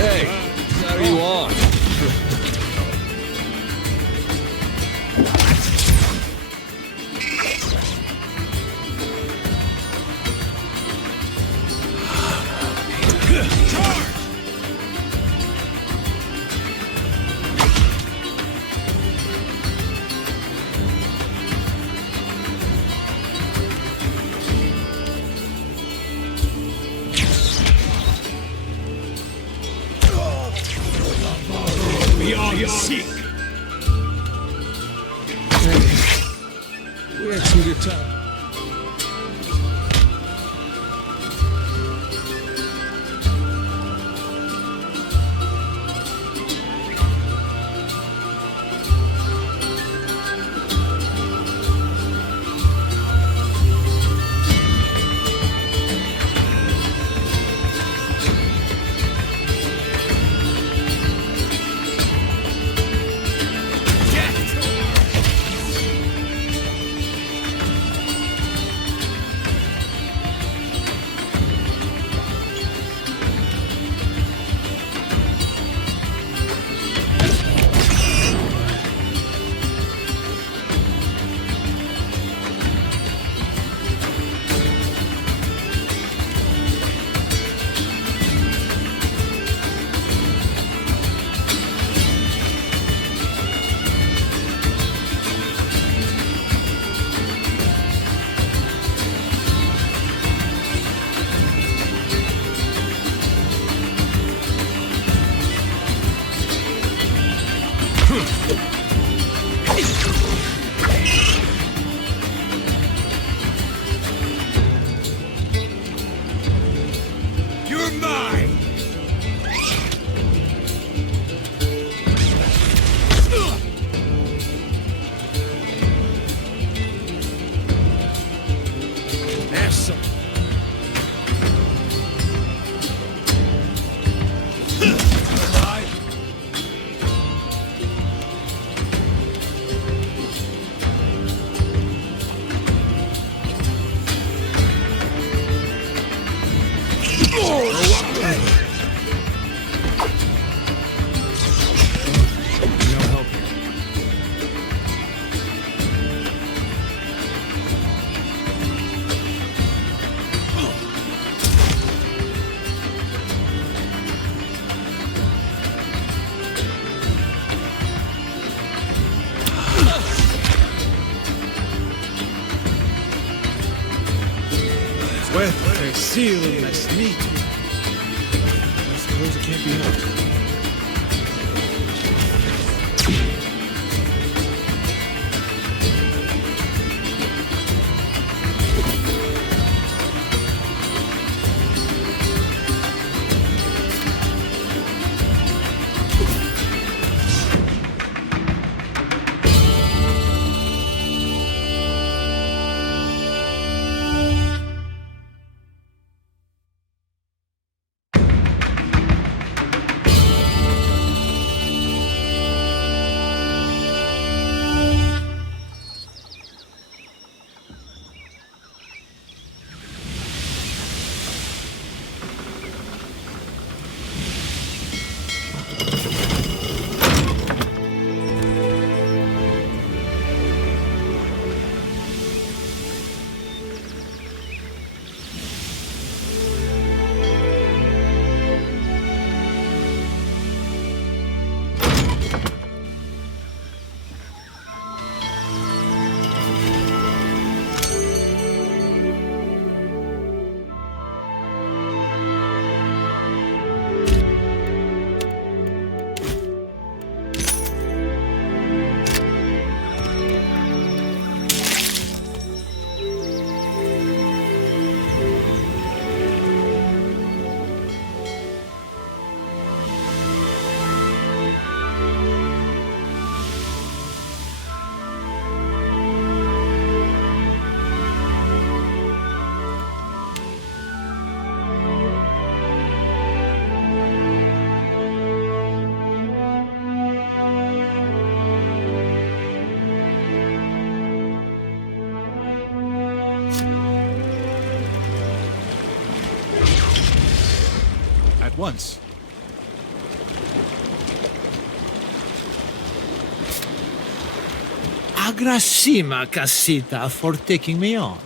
Hey, how are you on? We are sick. Where to the top? You're mine. Have some. Well, they seal and must meet. I suppose it can't be helped. once. Agrasima, Casita, for taking me on.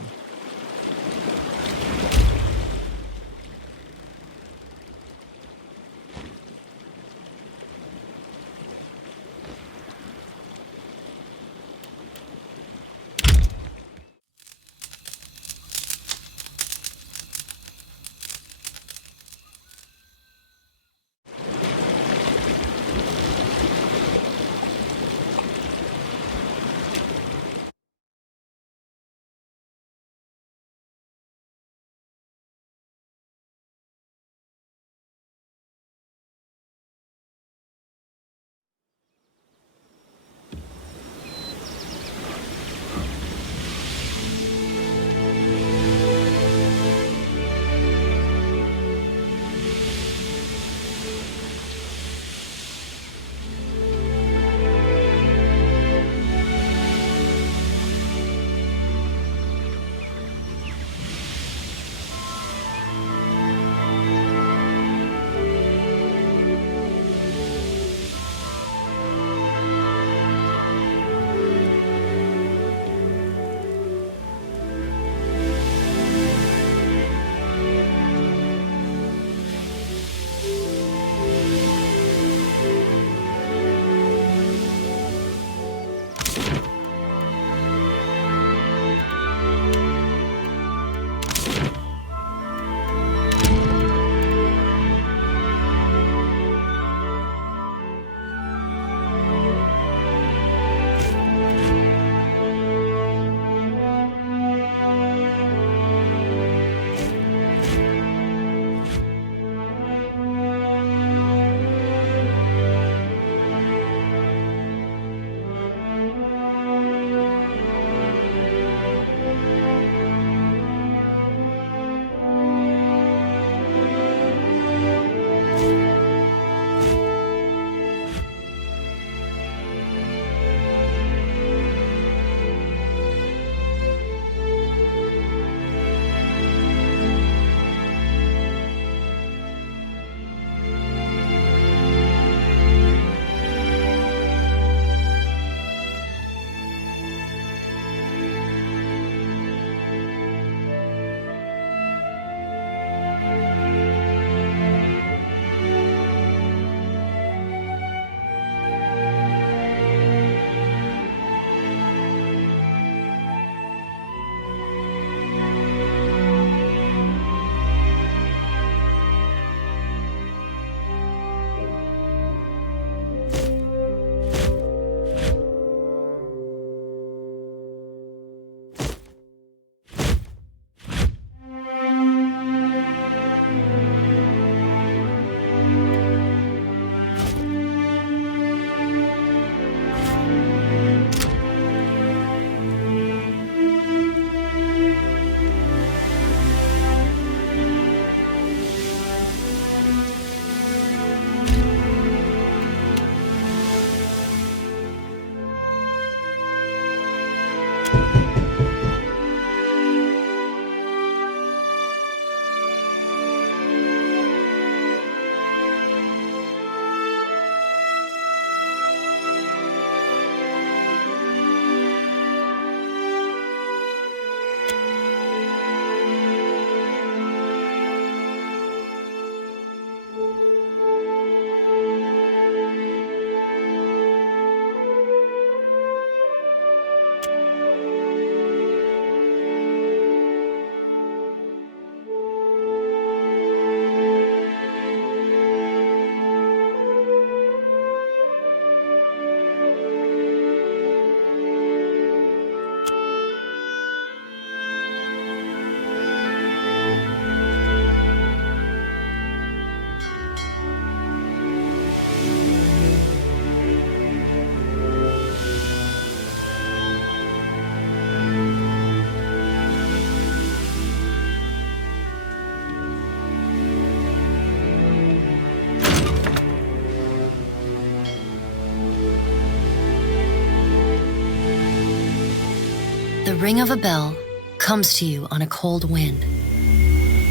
The ring of a bell comes to you on a cold wind.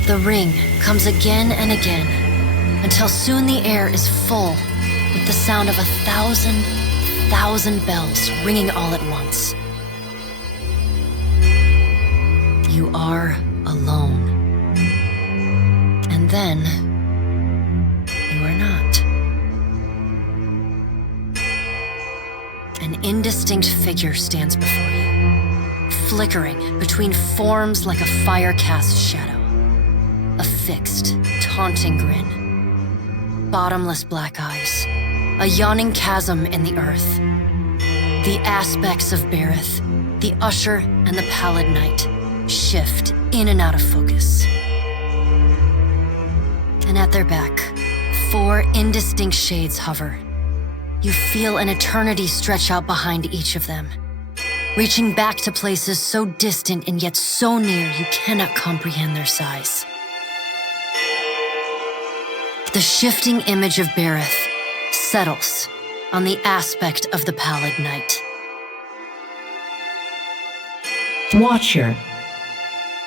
The ring comes again and again, until soon the air is full with the sound of 1,000 bells ringing all at once. You are alone. And then, you are not. An indistinct figure stands before you, flickering between forms like a fire-cast shadow. A fixed, taunting grin. Bottomless black eyes. A yawning chasm in the earth. The aspects of Berith, the Usher and the Pallid Knight, shift in and out of focus. And at their back, 4 indistinct shades hover. You feel an eternity stretch out behind each of them, reaching back to places so distant and yet so near you cannot comprehend their size. The shifting image of Berith settles on the aspect of the Pallid Knight. Watcher.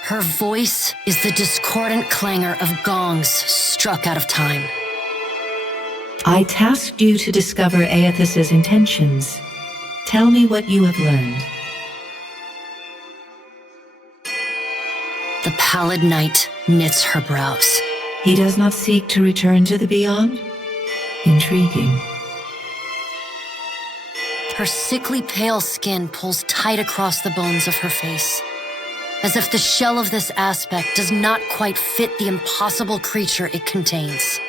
Her voice is the discordant clangor of gongs struck out of time. I tasked you to discover Aethys's intentions. Tell me what you have learned. The Pallid Knight knits her brows. He does not seek to return to the Beyond? Intriguing. Her sickly pale skin pulls tight across the bones of her face, as if the shell of this aspect does not quite fit the impossible creature it contains.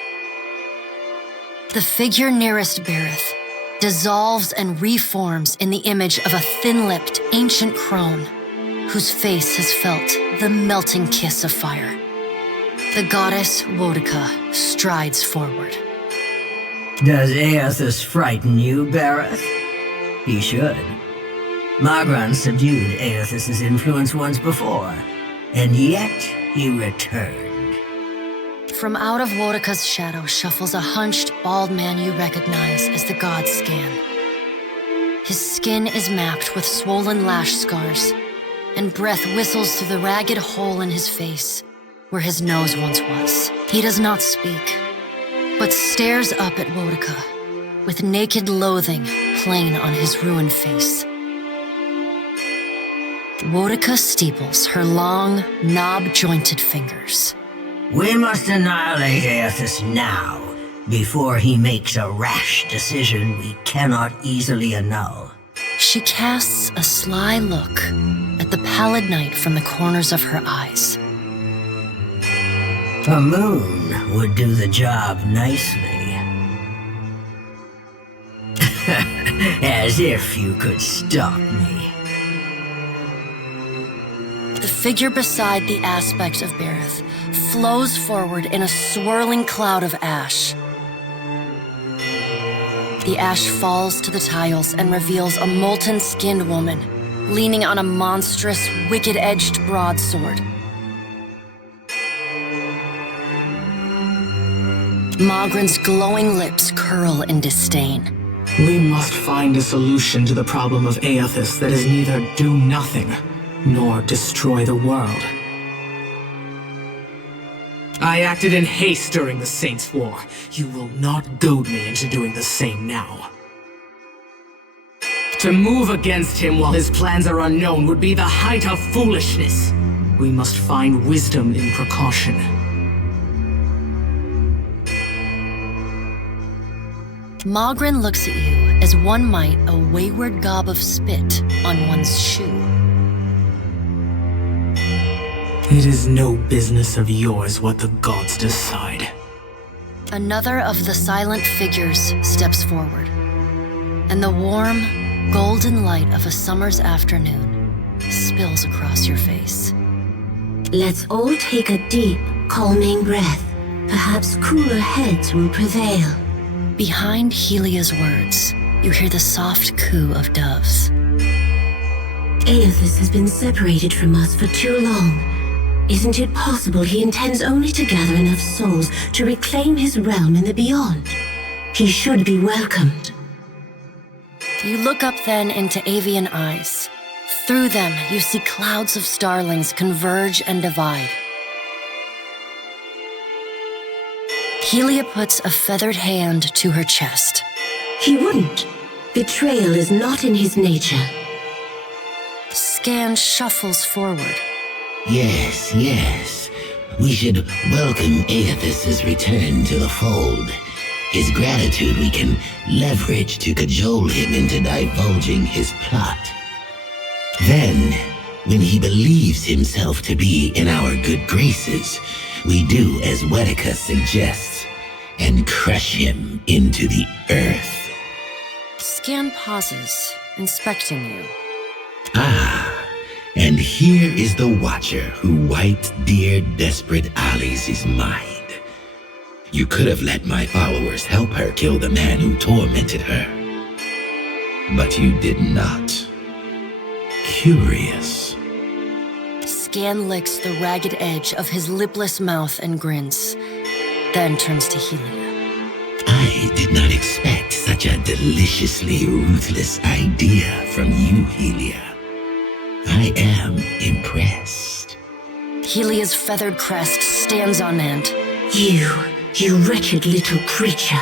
The figure nearest Berith dissolves and reforms in the image of a thin-lipped, ancient crone whose face has felt the melting kiss of fire. The goddess Wodica strides forward. Does Aethys frighten you, Berith? He should. Magran subdued Aethys's influence once before, and yet he returned. From out of Wodica's shadow shuffles a hunched, bald man you recognize as the god Scan. His skin is mapped with swollen lash scars, and breath whistles through the ragged hole in his face where his nose once was. He does not speak, but stares up at Wodica with naked loathing plain on his ruined face. Wodica steeples her long, knob-jointed fingers. We must annihilate Aethys now, before he makes a rash decision we cannot easily annul. She casts a sly look at the Pallid Knight from the corners of her eyes. A moon would do the job nicely. As if you could stop me. The figure beside the aspect of Berith flows forward in a swirling cloud of ash. The ash falls to the tiles and reveals a molten-skinned woman leaning on a monstrous, wicked-edged broadsword. Magran's glowing lips curl in disdain. We must find a solution to the problem of Aethys that is neither do nothing, nor destroy the world. I acted in haste during the Saints' War. You will not goad me into doing the same now. To move against him while his plans are unknown would be the height of foolishness. We must find wisdom in precaution. Magran looks at you as one might a wayward gob of spit on one's shoe. It is no business of yours what the gods decide. Another of the silent figures steps forward, and the warm, golden light of a summer's afternoon spills across your face. Let's all take a deep, calming breath. Perhaps cooler heads will prevail. Behind Helia's words, you hear the soft coo of doves. Aethys has been separated from us for too long. Isn't it possible he intends only to gather enough souls to reclaim his realm in the Beyond? He should be welcomed. You look up then into avian eyes. Through them, you see clouds of starlings converge and divide. Helia puts a feathered hand to her chest. He wouldn't. Betrayal is not in his nature. Scan shuffles forward. Yes, yes. We should welcome Aethys's return to the fold. His gratitude we can leverage to cajole him into divulging his plot. Then, when he believes himself to be in our good graces, we do as Wetica suggests, and crush him into the earth. Scan pauses, inspecting you. And here is the Watcher who wiped dear desperate Alice's mind. You could have let my followers help her kill the man who tormented her. But you did not. Curious. Scan licks the ragged edge of his lipless mouth and grins, then turns to Helia. I did not expect such a deliciously ruthless idea from you, Helia. I am impressed. Helia's feathered crest stands on end. You wretched little creature.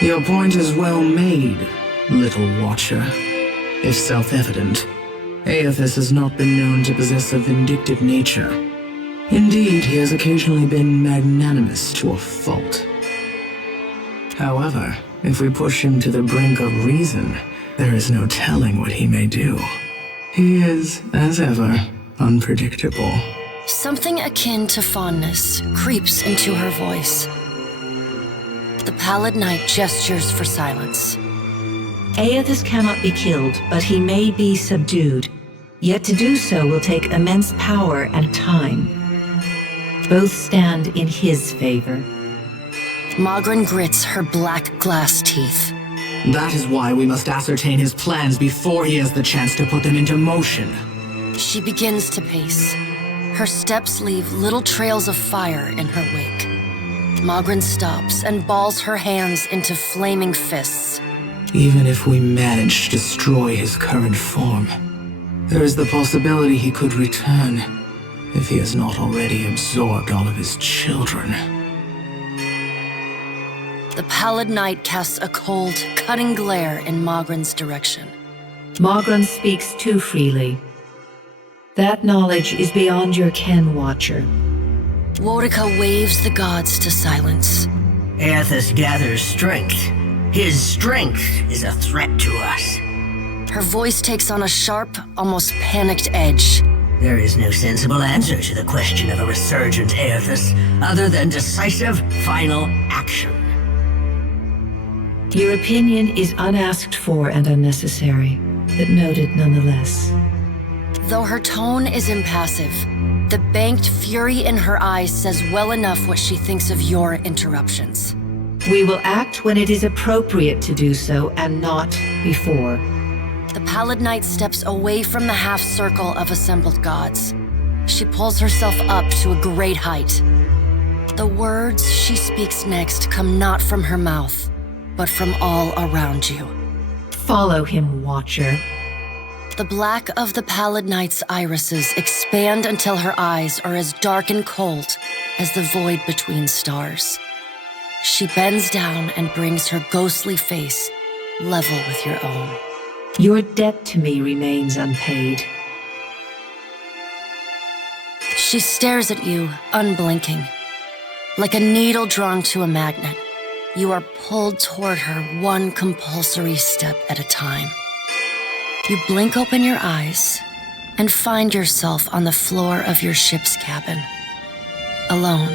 Your point is well made, little Watcher. If self-evident, Aethys has not been known to possess a vindictive nature. Indeed, he has occasionally been magnanimous to a fault. However, if we push him to the brink of reason, there is no telling what he may do. He is, as ever, unpredictable. Something akin to fondness creeps into her voice. The Pallid Knight gestures for silence. Aethys cannot be killed, but he may be subdued. Yet to do so will take immense power and time. Both stand in his favor. Magrin grits her black glass teeth. That is why we must ascertain his plans before he has the chance to put them into motion. She begins to pace. Her steps leave little trails of fire in her wake. Magrin stops and balls her hands into flaming fists. Even if we manage to destroy his current form, there is the possibility he could return, if he has not already absorbed all of his children. The Pallid Knight casts a cold, cutting glare in Magrin's direction. Magrin speaks too freely. That knowledge is beyond your ken, Watcher. Wotica waves the gods to silence. Aethys gathers strength. His strength is a threat to us. Her voice takes on a sharp, almost panicked edge. There is no sensible answer to the question of a resurgent Aethys, other than decisive, final action. Your opinion is unasked for and unnecessary, but noted nonetheless. Though her tone is impassive, the banked fury in her eyes says well enough what she thinks of your interruptions. We will act when it is appropriate to do so, and not before. The Pallid Knight steps away from the half-circle of assembled gods. She pulls herself up to a great height. The words she speaks next come not from her mouth, but from all around you. Follow him, Watcher. The black of the Pallid Knight's irises expand until her eyes are as dark and cold as the void between stars. She bends down and brings her ghostly face level with your own. Your debt to me remains unpaid. She stares at you, unblinking. Like a needle drawn to a magnet, you are pulled toward her one compulsory step at a time. You blink open your eyes and find yourself on the floor of your ship's cabin, alone.